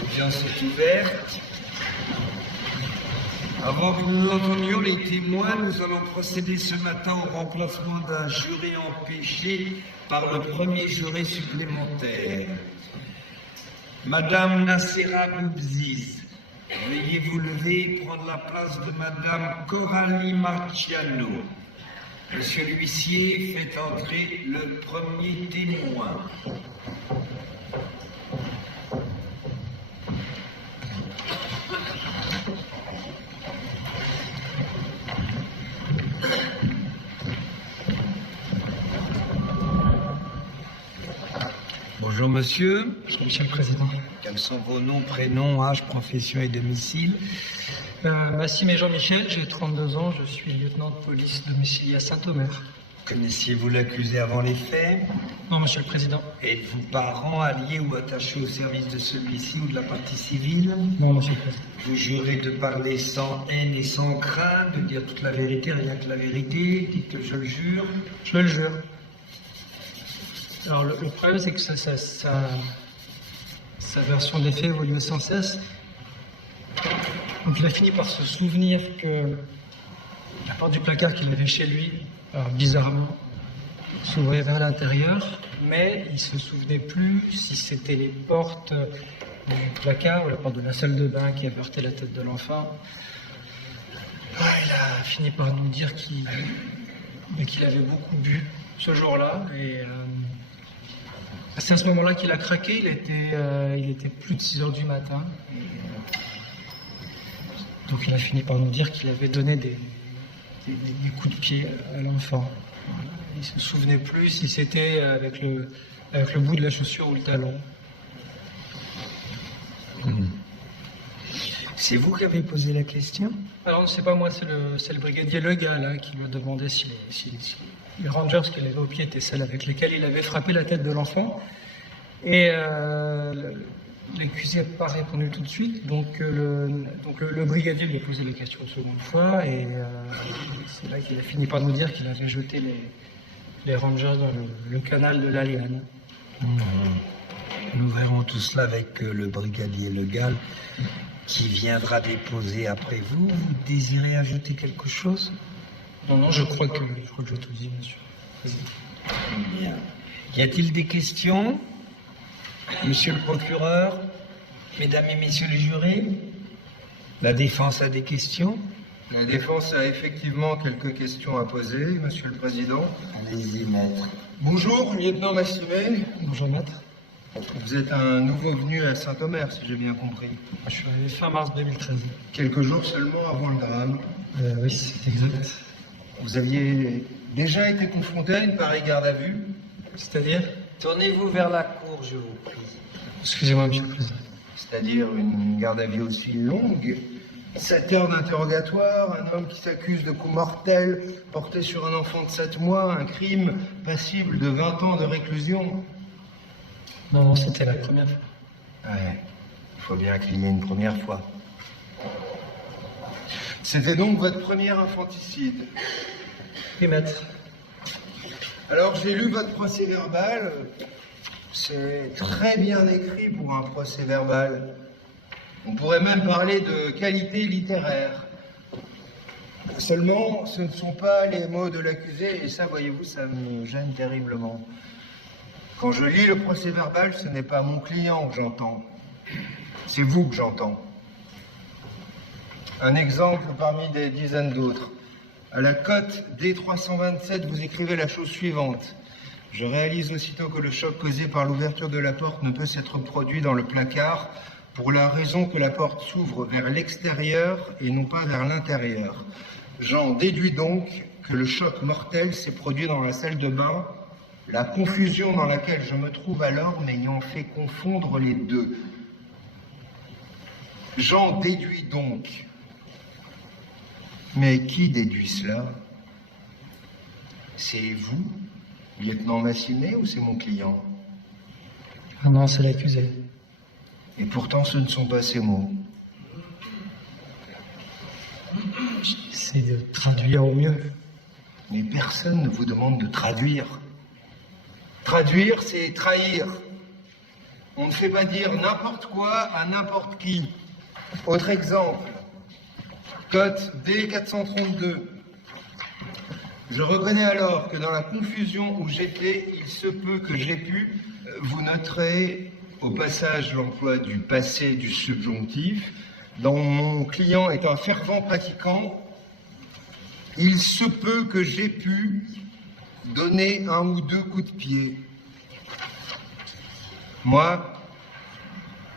L'audience est ouverte. Avant que nous entendions les témoins, nous allons procéder ce matin au remplacement d'un juré empêché par le premier juré supplémentaire. Madame Nassera Boubziz, veuillez vous lever et prendre la place de Madame Coralie Marciano. Monsieur l'huissier, faites entrer le premier témoin. Bonjour monsieur. Bonjour monsieur le président. Quels sont vos noms, prénoms, âge, profession et domicile? Massim et Jean-Michel, j'ai 32 ans, je suis lieutenant de police domicilié à Saint-Omer. Connaissiez-vous l'accusé avant les faits? Non, monsieur le président. Êtes-vous parent, allié ou attaché au service de celui-ci ou de la partie civile? Non, monsieur le président. Vous jurez de parler sans haine et sans crainte, de dire toute la vérité, rien que la vérité? Dites que je le jure. Je le jure. Alors, le problème, c'est que sa version des faits évoluait sans cesse. Donc, il a fini par se souvenir que la porte du placard qu'il avait chez lui, alors, bizarrement, s'ouvrait vers l'intérieur, mais il se souvenait plus si c'était les portes du placard ou la porte de la salle de bain qui avait heurté la tête de l'enfant. Il a fini par nous dire qu'il avait beaucoup bu ce jour-là, et c'est à ce moment-là qu'il a craqué. Il était plus de 6 heures du matin. Donc il a fini par nous dire qu'il avait donné des coups de pied à l'enfant. Il ne se souvenait plus si c'était avec le bout de la chaussure ou le talon. C'est vous qui avez posé la question? Alors, c'est pas moi, c'est le brigadier Lega là, qui lui a demandé si les Rangers qu'il avait au pied étaient celles avec lesquelles il avait frappé la tête de l'enfant. Et l'accusé n'a pas répondu tout de suite, donc le brigadier lui a posé la question une seconde fois, et c'est là qu'il a fini par nous dire qu'il avait jeté les Rangers dans le canal de la Liane. Nous verrons tout cela avec le brigadier Legal, qui viendra déposer après vous. Vous désirez ajouter quelque chose? Non, je crois que j'ai tout dit, monsieur. Bien. Y a-t-il des questions? Monsieur le procureur, mesdames et messieurs les jurés, la défense a des questions? La défense a effectivement quelques questions à poser, Monsieur le Président. Allez-y, maître. Bonjour, lieutenant Massimé. Bonjour, maître. Vous êtes un nouveau venu à Saint-Omer, si j'ai bien compris. Je suis arrivé fin mars 2013. Quelques jours seulement avant le drame. Oui, c'est exact. Vous aviez déjà été confronté à une pareille garde à vue? C'est-à-dire? Tournez-vous vers la cour, je vous prie. Excusez-moi, Monsieur le Président. C'est-à-dire une garde à vue aussi longue? 7 heures d'interrogatoire, un homme qui s'accuse de coups mortels portés sur un enfant de 7 mois, un crime passible de 20 ans de réclusion. Non, c'était la première fois. Ouais, il faut bien qu'il y ait une première fois. C'était donc votre premier infanticide? Oui, maître. Alors j'ai lu votre procès verbal. C'est très bien écrit pour un procès verbal. On pourrait même parler de qualité littéraire. Seulement, ce ne sont pas les mots de l'accusé, et ça, voyez-vous, ça me gêne terriblement. Quand je lis le procès verbal, ce n'est pas mon client que j'entends. C'est vous que j'entends. Un exemple parmi des dizaines d'autres. À la cote D327, vous écrivez la chose suivante. Je réalise aussitôt que le choc causé par l'ouverture de la porte ne peut s'être produit dans le placard pour la raison que la porte s'ouvre vers l'extérieur et non pas vers l'intérieur. J'en déduis donc que le choc mortel s'est produit dans la salle de bain, la confusion dans laquelle je me trouve alors m'ayant fait confondre les deux. J'en déduis donc. Mais qui déduit cela? C'est vous, lieutenant Massimé, ou c'est mon client? Ah non, c'est l'accusé. Et pourtant, ce ne sont pas ces mots. J'essaie de traduire au mieux. Mais personne ne vous demande de traduire. Traduire, c'est trahir. On ne fait pas dire n'importe quoi à n'importe qui. Autre exemple. Cote D432. Je reconnais alors que dans la confusion où j'étais, il se peut que j'ai pu, vous noterez au passage l'emploi du passé du subjonctif, dont mon client est un fervent pratiquant, il se peut que j'ai pu donner 1 ou 2 coups de pied. Moi,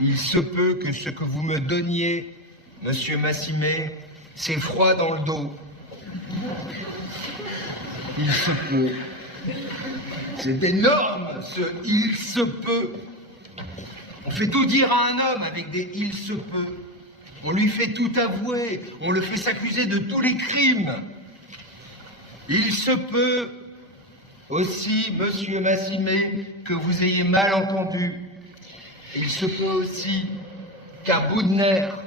il se peut que ce que vous me donniez, Monsieur Massimé, c'est froid dans le dos. Il se peut. C'est énorme, ce « il se peut ». On fait tout dire à un homme avec des « il se peut ». On lui fait tout avouer. On le fait s'accuser de tous les crimes. Il se peut aussi, Monsieur Massimé, que vous ayez mal entendu. Il se peut aussi qu'à bout de nerfs,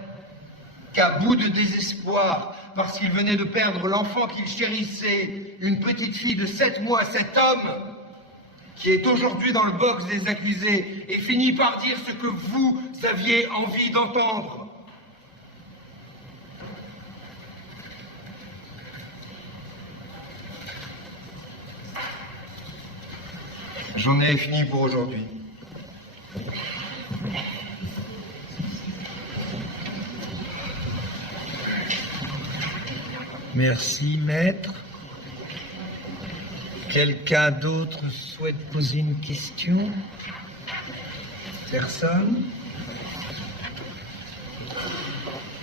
qu'à bout de désespoir, parce qu'il venait de perdre l'enfant qu'il chérissait, une petite fille de 7 mois, cet homme, qui est aujourd'hui dans le box des accusés, et finit par dire ce que vous aviez envie d'entendre. J'en ai fini pour aujourd'hui. Merci, maître. Quelqu'un d'autre souhaite poser une question? Personne?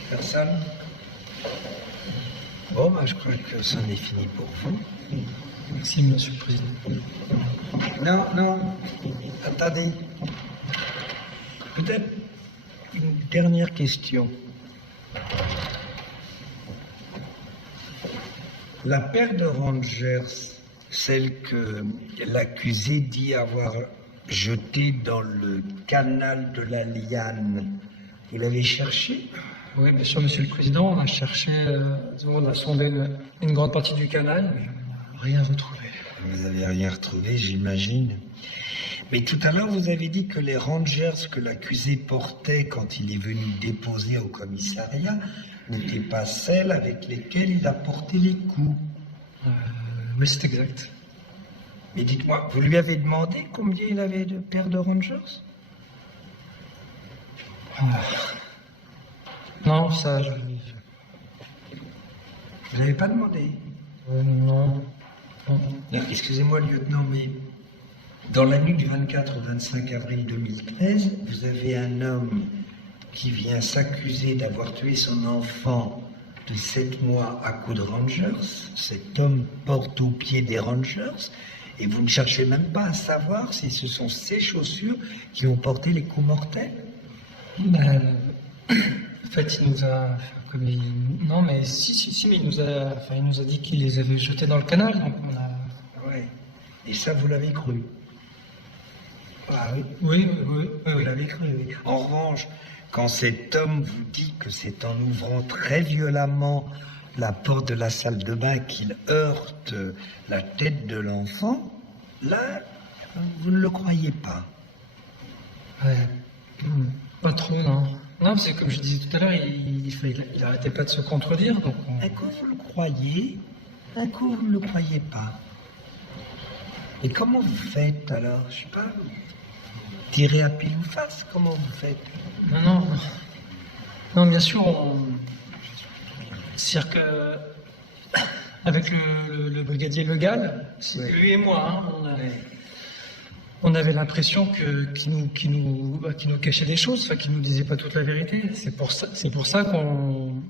Personne? Bon, je crois que c'en est fini pour vous. Merci, Monsieur le Président. Non, attendez. Peut-être une dernière question. La paire de Rangers, celle que l'accusé dit avoir jetée dans le canal de la Liane, vous l'avez cherchée? Oui, bien sûr, Monsieur le Président, on a cherché, on a sondé une grande partie du canal, mais on n'a rien retrouvé. Vous n'avez rien retrouvé, j'imagine. Mais tout à l'heure, vous avez dit que les Rangers que l'accusé portait quand il est venu déposer au commissariat n'étaient pas celles avec lesquelles il a porté les coups. Oui, c'est exact. Mais dites-moi, vous lui avez demandé combien il avait de paires de Rangers? Non, ça, je... Vous n'avez pas demandé? Non. Excusez-moi, lieutenant, mais dans la nuit du 24 au 25 avril 2013, vous avez un homme qui vient s'accuser d'avoir tué son enfant de 7 mois à coups de Rangers. Cet homme porte aux pieds des Rangers et vous ne cherchez même pas à savoir si ce sont ces chaussures qui ont porté les coups mortels. En fait, il nous a... Non, mais si, mais il nous a dit qu'il les avait jetés dans le canal, donc on a... Ouais. Et ça, vous l'avez cru? Ah oui. Oui. Vous l'avez cru, oui. En revanche, quand cet homme vous dit que c'est en ouvrant très violemment la porte de la salle de bain qu'il heurte la tête de l'enfant, là, vous ne le croyez pas. Ouais. Pas trop, non. Non, parce que comme je disais tout à l'heure, il arrêtait pas de se contredire, donc... Un coup, vous le croyez, un coup, vous ne le croyez pas. Et comment vous faites, alors? Je sais pas, vous tirez à pile ou face? Comment vous faites? Non, bien sûr, c'est-à-dire que... Avec le brigadier Legal, c'est lui et moi, on avait l'impression qu'il nous cachait des choses, qu'il nous disait pas toute la vérité. C'est pour ça qu'on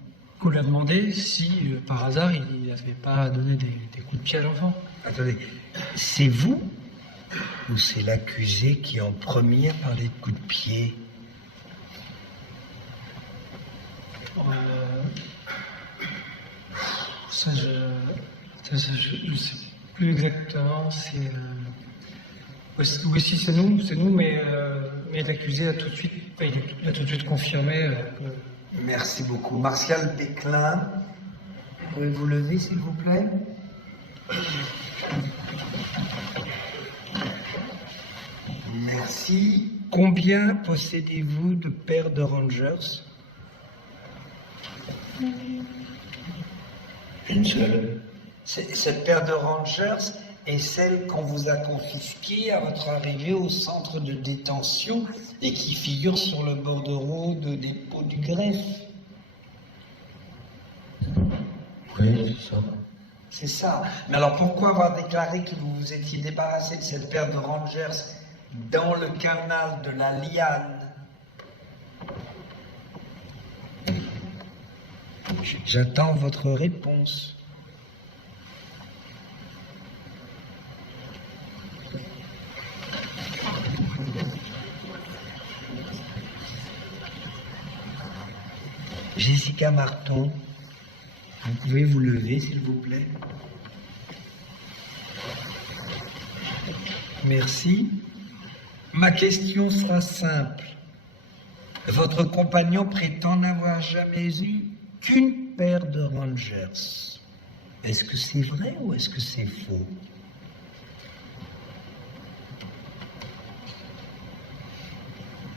l'a demandé si, par hasard, il n'avait pas donné des coups de pied à l'enfant. Attendez, c'est vous ou c'est l'accusé qui en premier a parlé de coups de pied? Ça, je sais plus exactement. Oui, si, c'est nous, mais l'accusé a tout de suite confirmé. Merci beaucoup. Martial Péclin, pouvez-vous lever, s'il vous plaît? Merci. Combien possédez-vous de paires de Rangers? Une seule. Cette paire de Rangers est celle qu'on vous a confisquée à votre arrivée au centre de détention et qui figure sur le bordereau de dépôt du greffe. Oui, c'est ça. C'est ça. Mais alors pourquoi avoir déclaré que vous vous étiez débarrassé de cette paire de Rangers dans le canal de la Liane? J'attends votre réponse. Jessica Marton, vous pouvez vous lever, s'il vous plaît? Merci. Ma question sera simple. Votre compagnon prétend n'avoir jamais eu qu'une paire de Rangers. Est-ce que c'est vrai ou est-ce que c'est faux?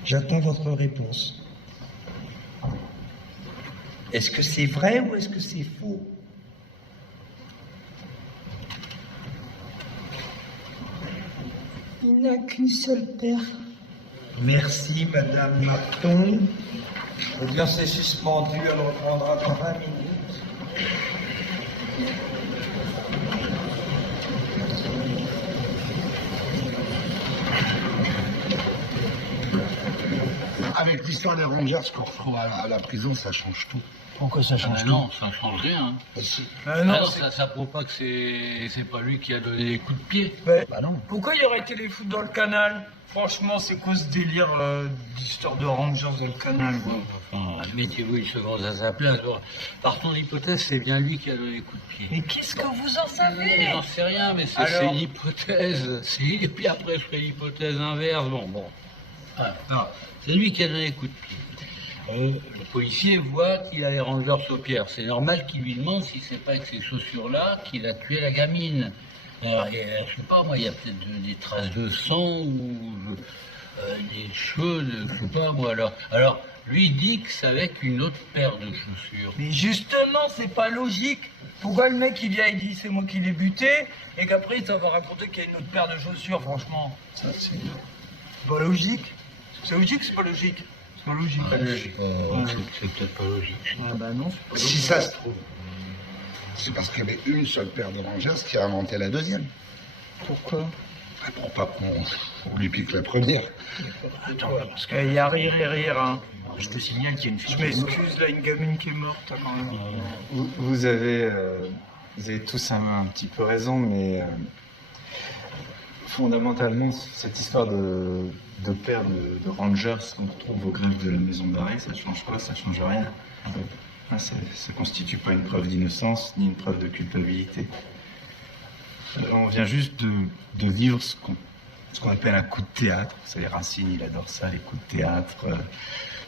J'attends votre réponse. Est-ce que c'est vrai ou est-ce que c'est faux? Il n'a qu'une seule paire. Merci, Madame Marton. L'audience est suspendue, elle reprendra dans 20 minutes. Avec l'histoire des Rangers qu'on retrouve à la prison, ça change tout. Pourquoi ça change tout? Non, ça change rien. non, ça prouve pas que c'est pas lui qui a donné les coups de pied. Bah non. Pourquoi il aurait été les foutre dans le canal? Franchement, c'est quoi ce délire d'histoire de Rangers dans le canal, quoi? Enfin, mettez-vous une seconde à sa place. Par ton hypothèse, c'est bien lui qui a donné les coups de pied. Mais qu'est-ce que vous en savez? J'en sais rien, mais c'est l'hypothèse. Et puis après, je ferai l'hypothèse inverse. Bon. Non, c'est lui qui a donné les coups de pied. Le policier voit qu'il a les Rangers aux pierres. C'est normal qu'il lui demande si c'est pas avec ces chaussures-là qu'il a tué la gamine. Alors, je sais pas, moi, il y a peut-être des traces de sang ou des cheveux, je sais pas, moi. Alors, lui il dit que c'est avec une autre paire de chaussures. Mais justement, c'est pas logique. Pourquoi le mec il vient et dit c'est moi qui l'ai buté et qu'après il va raconter qu'il y a une autre paire de chaussures, franchement? Ça, c'est pas logique. C'est logique, c'est pas logique. pas logique. C'est peut-être pas logique. Ah bah non. Si ça se trouve, c'est parce qu'il y avait une seule paire de Rangers qui a inventé la deuxième. Pourquoi? Pour pas qu'on lui pique la première. Attends, parce qu'il y a rire et rire, hein. Je te signale qu'il y a une fille. Je m'excuse, là, une gamine qui est morte, quand même. Vous avez tous un petit peu raison, mais fondamentalement, cette histoire de paire de Rangers qu'on retrouve au greffe de la maison d'arrêt, ça change quoi? Ça change rien. Ça constitue pas une preuve d'innocence ni une preuve de culpabilité. On vient juste de vivre ce qu'on appelle un coup de théâtre. C'est Racine, il adore ça, les coups de théâtre.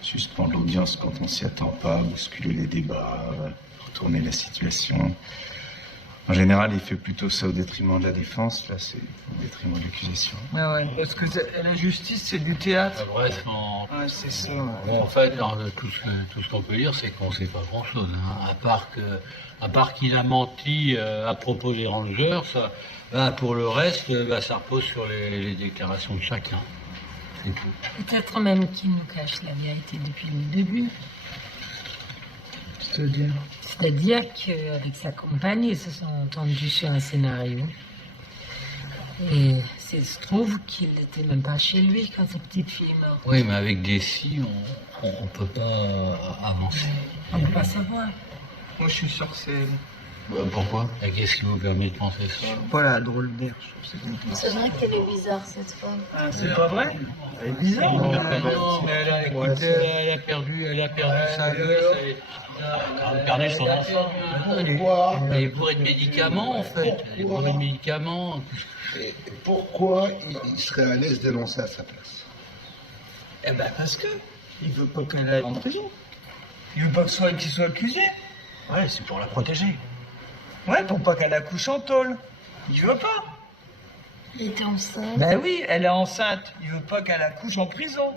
Suspendre l'audience quand on s'y attend pas, bousculer les débats, retourner la situation. En général, il fait plutôt ça au détriment de la défense. Là, c'est au détriment de l'accusation. Ah ouais, parce que la justice, c'est du théâtre. Bref, ouais, c'est ça. Bon, en fait, tout ce qu'on peut dire, c'est qu'on ne sait pas grand-chose. Hein. À part qu'il a menti à propos des Rangers, pour le reste, ça repose sur les déclarations de chacun. C'est tout. Peut-être même qu'il nous cache la vérité depuis le début. C'est-à-dire qu'avec sa compagne, ils se sont entendus sur un scénario. Et il se trouve qu'il n'était même pas chez lui quand sa petite fille est morte. Oui, mais avec des si, on ne peut pas avancer. On ne peut pas savoir. Moi, je suis sorcière. Pourquoi? Et qu'est-ce qui vous permet de penser ça? Pas la drôle d'air, je trouve. C'est vrai qu'elle est bizarre, cette femme. Ah, c'est pas vrai? Elle est bizarre. Non, mais elle a perdu sa gosse. Elle a perdu son enfant. Elle est bourrée de médicaments, en fait. Elle est bourrée de médicaments. Et pourquoi il serait à l'aise de dénoncer à sa place? Eh ben, parce que il veut pas qu'elle aille en prison. Il veut pas qu'il soit accusé. Ouais, c'est pour la protéger. Ouais, pour pas qu'elle accouche en tôle. Il veut pas. Elle était enceinte. Ben oui, elle est enceinte. Il veut pas qu'elle accouche en prison.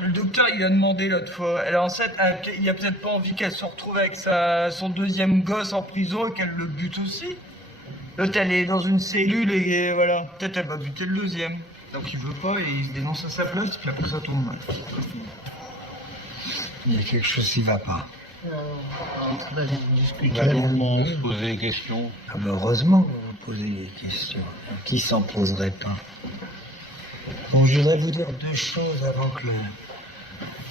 Le docteur, il a demandé l'autre fois. Elle est enceinte. Il a peut-être pas envie qu'elle se retrouve avec son deuxième gosse en prison et qu'elle le bute aussi. L'autre, elle est dans une cellule et voilà. Peut-être elle va buter le deuxième. Donc il veut pas et il se dénonce à sa place, puis après ça tourne mal. Il y a quelque chose qui ne va pas. Discuter longuement, se poser des questions. Ah ben heureusement que vous vous posez des questions. Qui s'en poserait pas? Bon, je voudrais vous dire deux choses avant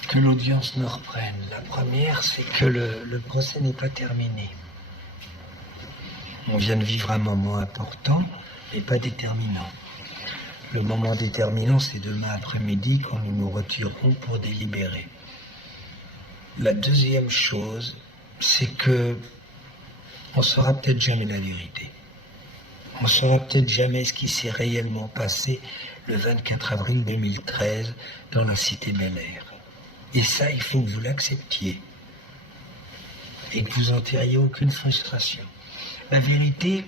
que l'audience ne reprenne. La première, c'est que le procès n'est pas terminé. On vient de vivre un moment important, mais pas déterminant. Le moment déterminant, c'est demain après-midi quand nous nous retirerons pour délibérer. La deuxième chose, c'est que on saura peut-être jamais la vérité. On saura peut-être jamais ce qui s'est réellement passé le 24 avril 2013 dans la cité Bel-Air. Et ça, il faut que vous l'acceptiez. Et que vous n'enterriez aucune frustration. La vérité,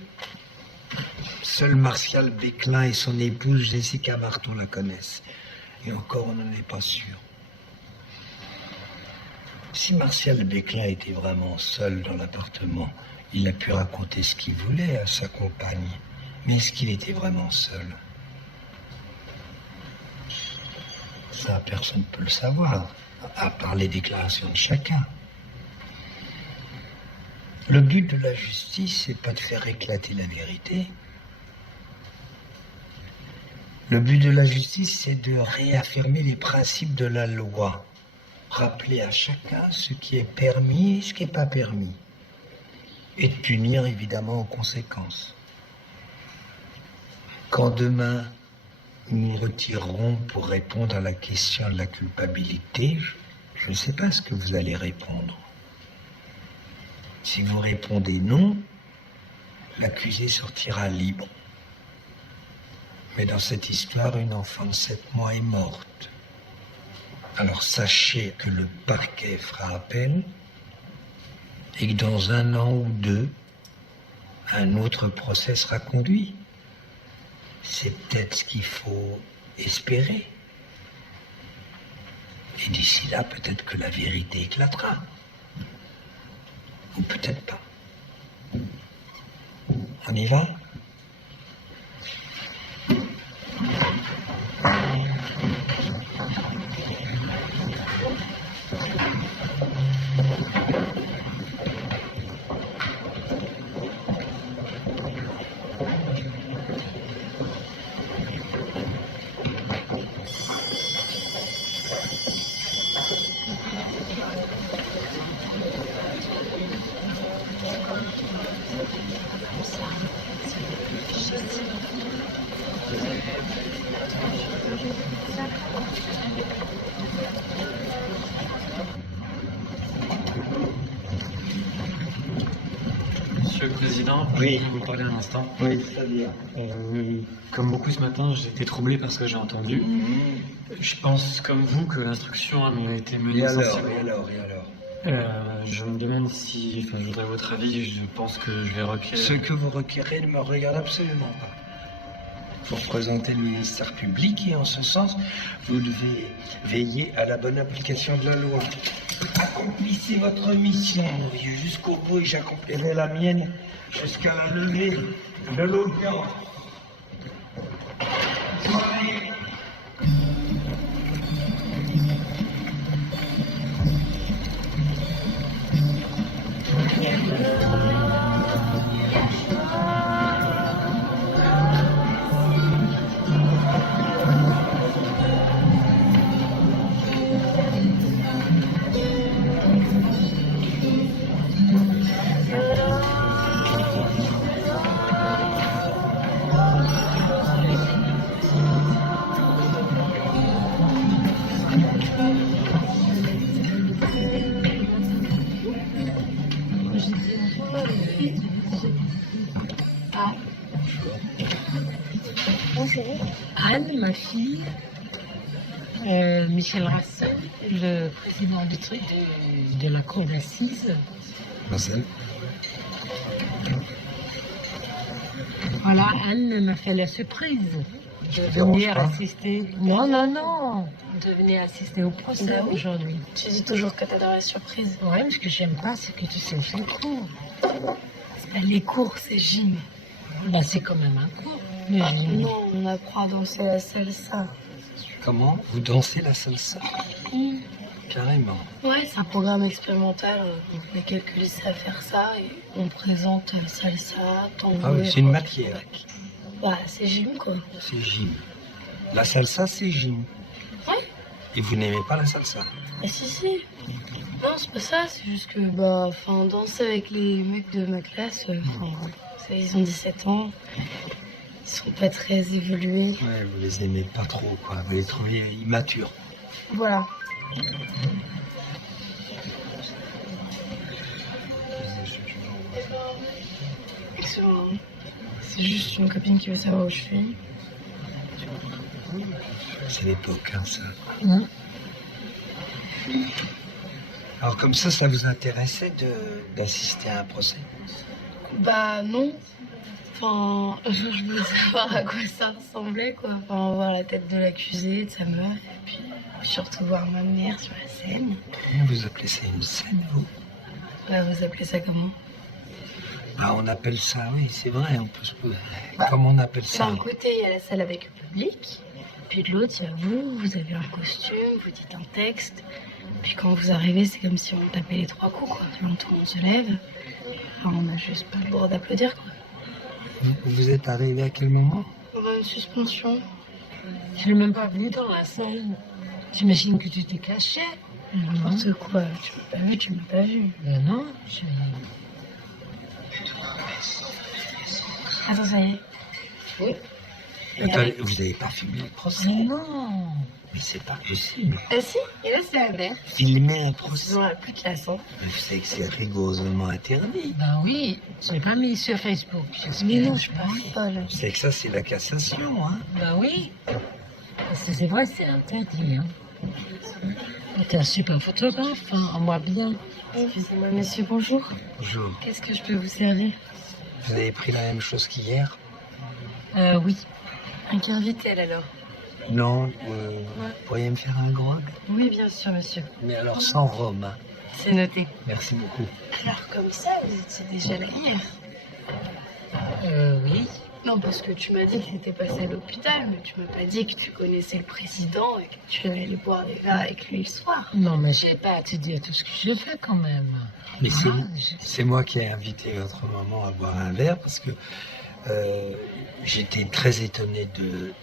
seul Martial Beclin et son épouse Jessica Marton la connaissent. Et encore, on n'en est pas sûr. Si Martial Beclin était vraiment seul dans l'appartement, il a pu raconter ce qu'il voulait à sa compagne. Mais est-ce qu'il était vraiment seul? Ça, personne ne peut le savoir, à part les déclarations de chacun. Le but de la justice, c'est pas de faire éclater la vérité. Le but de la justice, c'est de réaffirmer les principes de la loi. Rappeler à chacun ce qui est permis et ce qui n'est pas permis. Et de punir, évidemment, en conséquence. Quand demain, nous nous retirerons pour répondre à la question de la culpabilité, je ne sais pas ce que vous allez répondre. Si vous répondez non, l'accusé sortira libre. Mais dans cette histoire, une enfant de 7 mois est morte. Alors sachez que le parquet fera appel et que dans 1 an ou 2, un autre procès sera conduit. C'est peut-être ce qu'il faut espérer. Et d'ici là, peut-être que la vérité éclatera. Ou peut-être pas. On y va ? Monsieur le Président, Oui. je vais vous parler un instant. Oui, c'est-à-dire. Comme beaucoup ce matin, j'ai été troublé par ce que j'ai entendu. Je pense, comme vous, que l'instruction a été menée Et alors, sensiblement. et alors Je me demande si, enfin, je voudrais votre avis. Je pense que je vais requérir. Ce que vous requérez ne me regarde absolument pas. Vous représentez le ministère public et en ce sens, vous devez veiller à la bonne application de la loi. Accomplissez votre mission, mon vieux, jusqu'au bout et j'accomplirai la mienne jusqu'à la levée de l'audience. Anne, ma fille, Michel Racine, le président du truc de la cour d'assises. Marcel. Voilà, Anne m'a fait la surprise de dérange venir pas assister. Non, non, non, de venir assister au procès Ah oui. aujourd'hui. Tu dis toujours que t'adores les surprises. Ouais, mais ce que j'aime pas, c'est que tu sais faire le cours. C'est pas les cours, c'est gym. Bah, c'est quand même un cours. Mais Non, on apprend à danser la salsa. Comment vous dansez la salsa Carrément. Ouais, c'est un programme expérimental. Il y a quelques lycées à faire ça et on présente salsa, tango. Ah oui, et c'est une rock. matière. Ouais, c'est gym quoi. C'est gym. La salsa, c'est gym. Ouais. Et vous n'aimez pas la salsa? Ah si. Non, c'est pas ça, c'est juste que, bah, enfin, danser avec les mecs de ma classe, ils ont 17 ans, ils sont pas très évolués. Ouais, vous les aimez pas trop, quoi. Vous les trouvez immatures. Voilà. Excuse-moi. C'est juste une copine qui veut savoir où je suis. C'est l'époque, hein, ça. Mmh. Alors comme ça vous intéressait d'assister à un procès? Bah non. Enfin, je voulais savoir à quoi ça ressemblait, quoi. Enfin, voir la tête de l'accusé, de sa meuf, et puis surtout voir ma mère sur la scène. Comment vous appelez ça une scène, vous? Bah, vous appelez ça comment? Ah, on appelle ça, oui, c'est vrai, on peut se poser. Comment on appelle ça? D'un côté, il y a la salle avec le public, puis de l'autre, il y a vous, vous avez un costume, vous dites un texte, puis quand vous arrivez, c'est comme si on tapait les 3 coups, quoi. Tout le monde se lève, enfin, on n'a juste pas le droit d'applaudir, quoi. Vous êtes arrivé à quel moment? On a une suspension. Je l'ai même pas vu dans la salle. J'imagine que tu t'es caché. N'importe quoi, tu m'as pas vu, tu m'as pas vu. Ben non, Attends, ça y est. Oui. Attendez, vous n'avez pas filmé le procès? Mais non. Mais c'est pas possible. Ah si, et là c'est Albert. Filmer un procès? Ils ont la plus classe, hein. Mais vous savez que c'est rigoureusement interdit. Ben oui, je l'ai pas mis sur Facebook. Mais non, je suis pas folle. Vous savez que ça, c'est la cassation, hein? Ben oui. C'est vrai, c'est interdit. Hein. T'es un super photographe, hein, on voit bien. Excusez-moi, monsieur, bonjour. Bonjour. Qu'est-ce que je peux vous servir? Vous avez pris la même chose qu'hier? Oui. Un cœur vitel alors? Non, vous pourriez me faire un grog? Oui, bien sûr, monsieur. Mais alors sans rhum, hein? C'est noté. Merci beaucoup. Alors, comme ça, vous étiez déjà là hier? Oui. Non, parce que tu m'as dit que tu étais passé à l'hôpital, mais tu m'as pas dit que tu connaissais le président et que tu allais aller boire des verres avec lui le soir. Non, mais j'ai pas à te dire tout ce que je fais quand même. Mais c'est moi qui ai invité votre maman à boire un verre parce que j'étais très étonné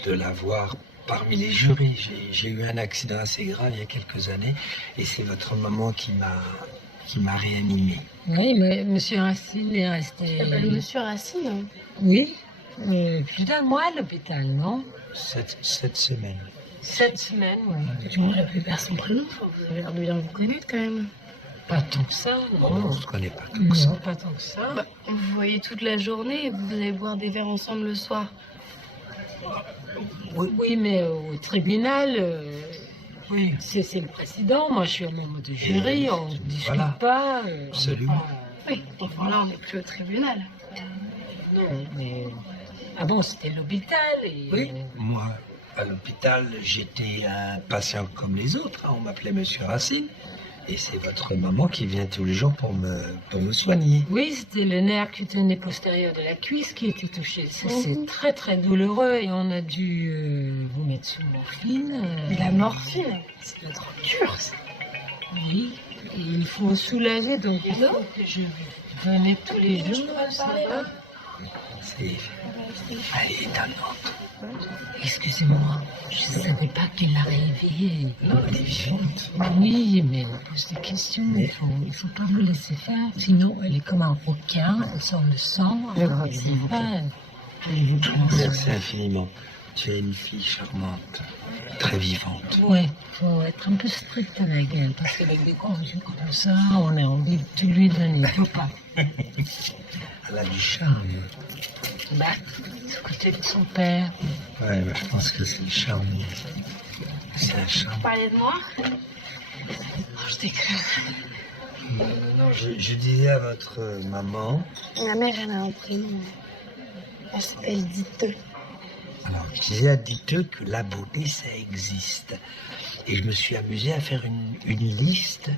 de la voir parmi les jurys. J'ai eu un accident assez grave il y a quelques années et c'est votre maman qui m'a réanimé. Oui, mais monsieur Racine est resté... Le monsieur Racine? Oui, mais plus d'un mois à l'hôpital, non? 7 semaines. 7 semaines, oui. Tu m'aurais pu perdre son prénom, enfin, vous avez l'air de bien vous connaître quand même. Pas tant que ça, non. On se connaît pas tant que ça. Non, pas tant que ça. Bah, vous voyez toute la journée et vous allez boire des verres ensemble le soir. Oui, mais au tribunal, oui, c'est le président. Moi, je suis un membre de jury. On ne discute voilà. pas. Absolument. Oui, enfin là, on n'est plus au tribunal. Non, mais avant, c'était l'hôpital. Et... Oui, moi, à l'hôpital, j'étais un patient comme les autres. On m'appelait Monsieur Racine. Et c'est votre maman qui vient tous les jours pour me soigner. Oui, c'était le nerf cutané postérieur de la cuisse qui était touché. Ça, c'est très, très douloureux et on a dû vous mettre sous morphine. Mais la morphine, c'est la drogue dure, ça. Oui, et il faut soulager, donc il faut que je venais tous les jours, ça va. Elle est étonnante. Excusez-moi, je ne savais pas qu'elle arrivait. Non, elle est vivante. Oui, mais on pose des questions, il faut pas vous laisser faire. Sinon, elle est comme un requin, elle sort le sang. C'est pas... Merci infiniment. Tu es une fille charmante, très vivante. Ouais, faut être un peu strict avec elle, parce qu'avec des conjugés comme ça, on a envie de tout lui donner. Faut pas. Elle a du charme. Bah, du côté de son père. Ouais, bah, je pense que c'est le charme. C'est le charme. Vous parlez de moi? Oh, je déconne. Non, je disais à votre maman. Ma mère, elle a un prénom. Elle s'appelle Dite. Alors, je disais à Dite que la beauté, ça existe. Et je me suis amusé à faire une liste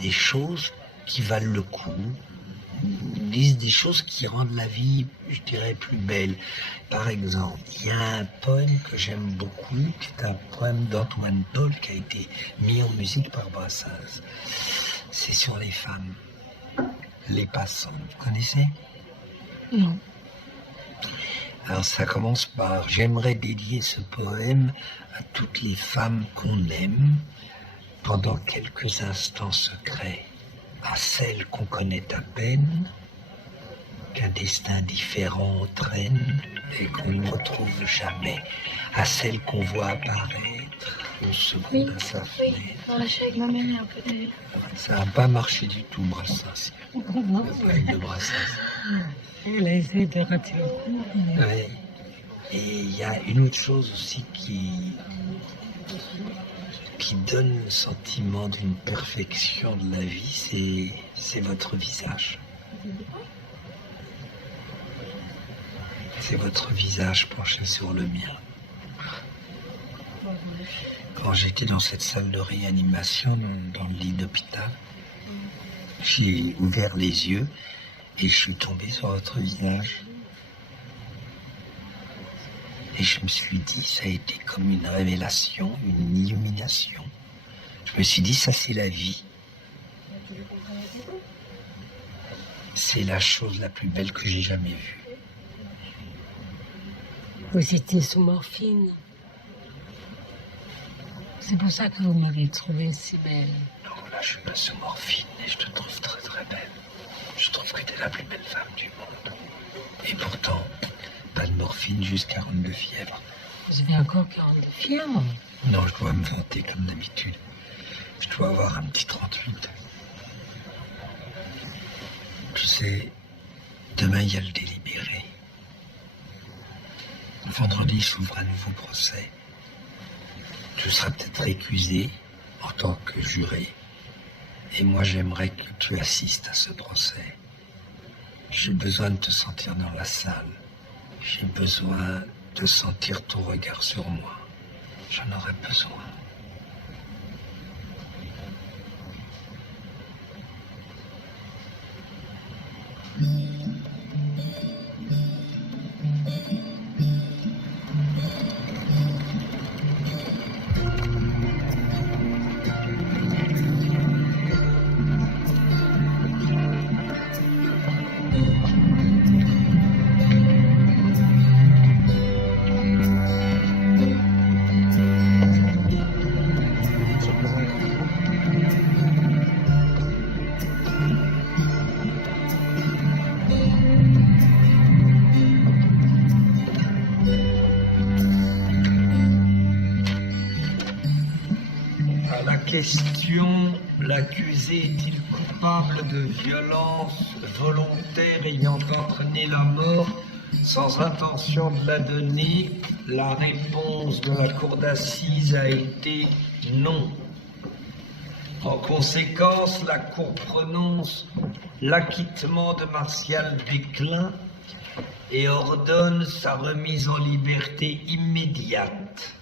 des choses qui valent le coup. Une liste des choses qui rendent la vie, je dirais, plus belle. Par exemple, il y a un poème que j'aime beaucoup, qui est un poème d'Antoine Paul qui a été mis en musique par Brassens. C'est sur les femmes, les passants. Vous connaissez? Non. Alors ça commence par « J'aimerais dédier ce poème à toutes les femmes qu'on aime pendant quelques instants secrets, à celles qu'on connaît à peine, qu'un destin différent entraîne et qu'on ne retrouve jamais, à celles qu'on voit apparaître une seconde à sa fenêtre. On lâche avec ma mère un peu d'ailleurs. Ça n'a pas marché du tout, Brassens. Le poème de Brassens. Elle a essayé de rater le coup. Ouais. Et il y a une autre chose aussi qui donne le sentiment d'une perfection de la vie, c'est votre visage. C'est votre visage penché sur le mien. Quand j'étais dans cette salle de réanimation, dans le lit d'hôpital, j'ai ouvert les yeux et je suis tombé sur votre visage. Et je me suis dit, ça a été comme une révélation, une illumination. Je me suis dit, ça c'est la vie. C'est la chose la plus belle que j'ai jamais vue. Vous étiez sous morphine. C'est pour ça que vous m'avez trouvée si belle. Non, là je suis pas sous morphine et je te trouve très très belle. Je trouve que tu es la plus belle femme du monde. Et pourtant, pas de morphine, juste 42 fièvre. Vous avez encore 42 fièvre? Non, je dois me vanter comme d'habitude. Je dois avoir un petit 38. Tu sais, demain il y a le délibéré. Vendredi s'ouvre un nouveau procès. Tu seras peut-être récusé en tant que juré. Et moi j'aimerais que tu assistes à ce procès. J'ai besoin de te sentir dans la salle. J'ai besoin de sentir ton regard sur moi. J'en aurais besoin. À la question, l'accusé est-il coupable de violence volontaire ayant entraîné la mort sans intention de la donner, la réponse de la cour d'assises a été non. En conséquence, la cour prononce l'acquittement de Martial Béclin et ordonne sa remise en liberté immédiate.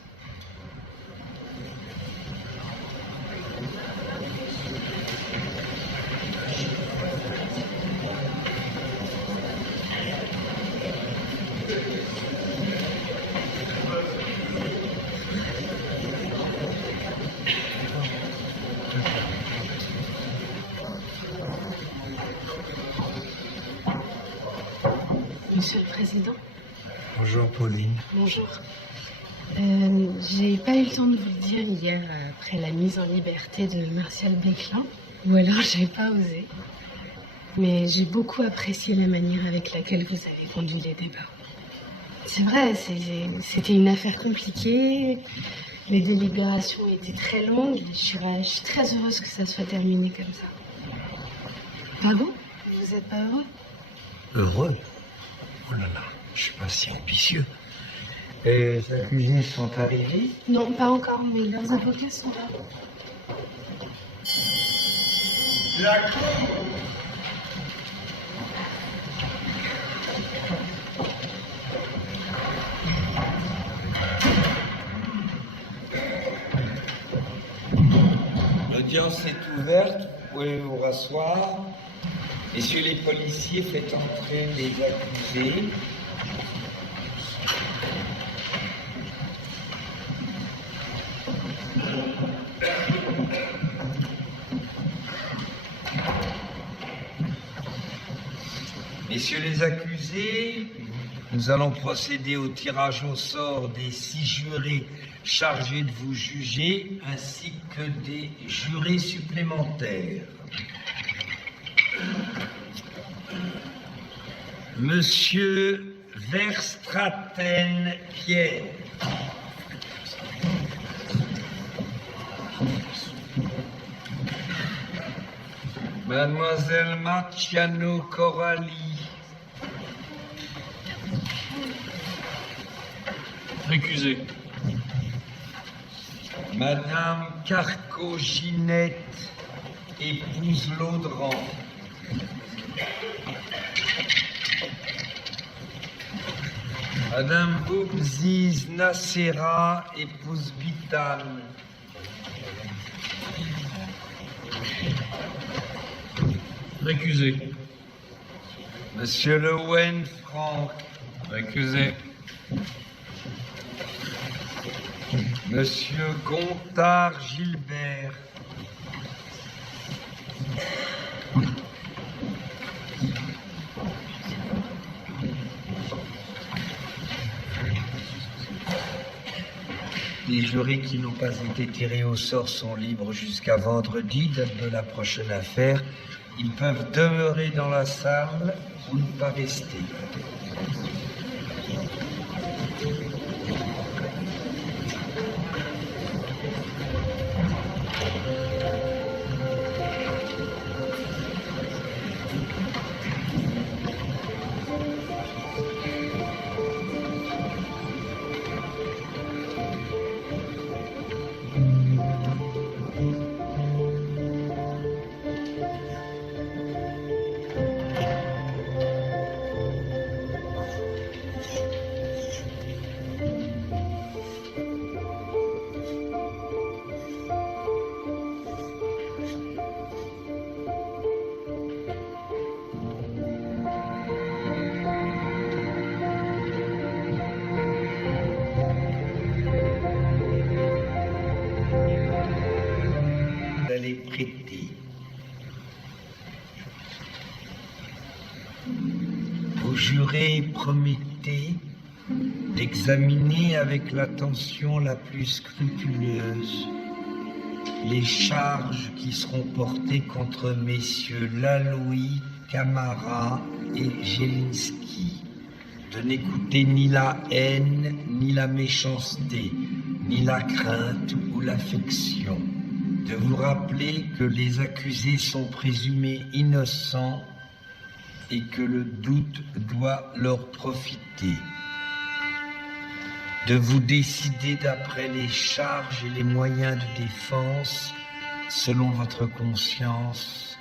Monsieur le Président. Bonjour Pauline. Bonjour. J'ai pas eu le temps de vous le dire hier après la mise en liberté de Martial Béclin, ou alors j'ai pas osé. Mais j'ai beaucoup apprécié la manière avec laquelle vous avez conduit les débats. C'est vrai, c'était une affaire compliquée, les délibérations étaient très longues, je suis très heureuse que ça soit terminé comme ça. Pardon? Vous êtes pas heureux? Heureux? Oh là là, je suis pas si ambitieux. Les accusés sont arrivés? Non, pas encore, mais leurs avocats sont là. La cour! L'audience est ouverte, vous pouvez vous rasseoir. Messieurs les policiers, faites entrer les accusés. Messieurs les accusés, nous allons procéder au tirage au sort des 6 jurés chargés de vous juger, ainsi que des jurés supplémentaires. Monsieur Verstraeten Pierre. Mademoiselle Marciano Coralli. Récusé. Madame Carco-Ginette, épouse Laudran. Madame Boubziz Nassera, épouse Bitane. Récusé. Monsieur Le Wen Franck. Récusé. Monsieur Gontard Gilbert. Les jurés qui n'ont pas été tirés au sort sont libres jusqu'à vendredi, date de la prochaine affaire. Ils peuvent demeurer dans la salle ou ne pas rester. D'aller prêter. Vous jurez, promettez d'examiner avec l'attention la plus scrupuleuse les charges qui seront portées contre messieurs Lalouis, Camara et Jelinski, de n'écouter ni la haine, ni la méchanceté, ni la crainte ou l'affection, de vous rappeler que les accusés sont présumés innocents et que le doute doit leur profiter, de vous décider d'après les charges et les moyens de défense selon votre conscience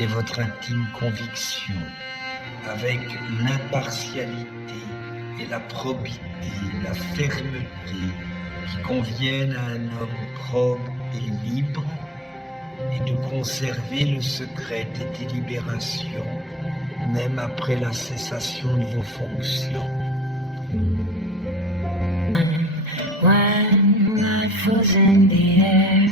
et votre intime conviction, avec l'impartialité et la probité, la fermeté qui conviennent à un homme probe et libre, et de conserver le secret des délibérations, même après la cessation de vos fonctions. When life was in the air,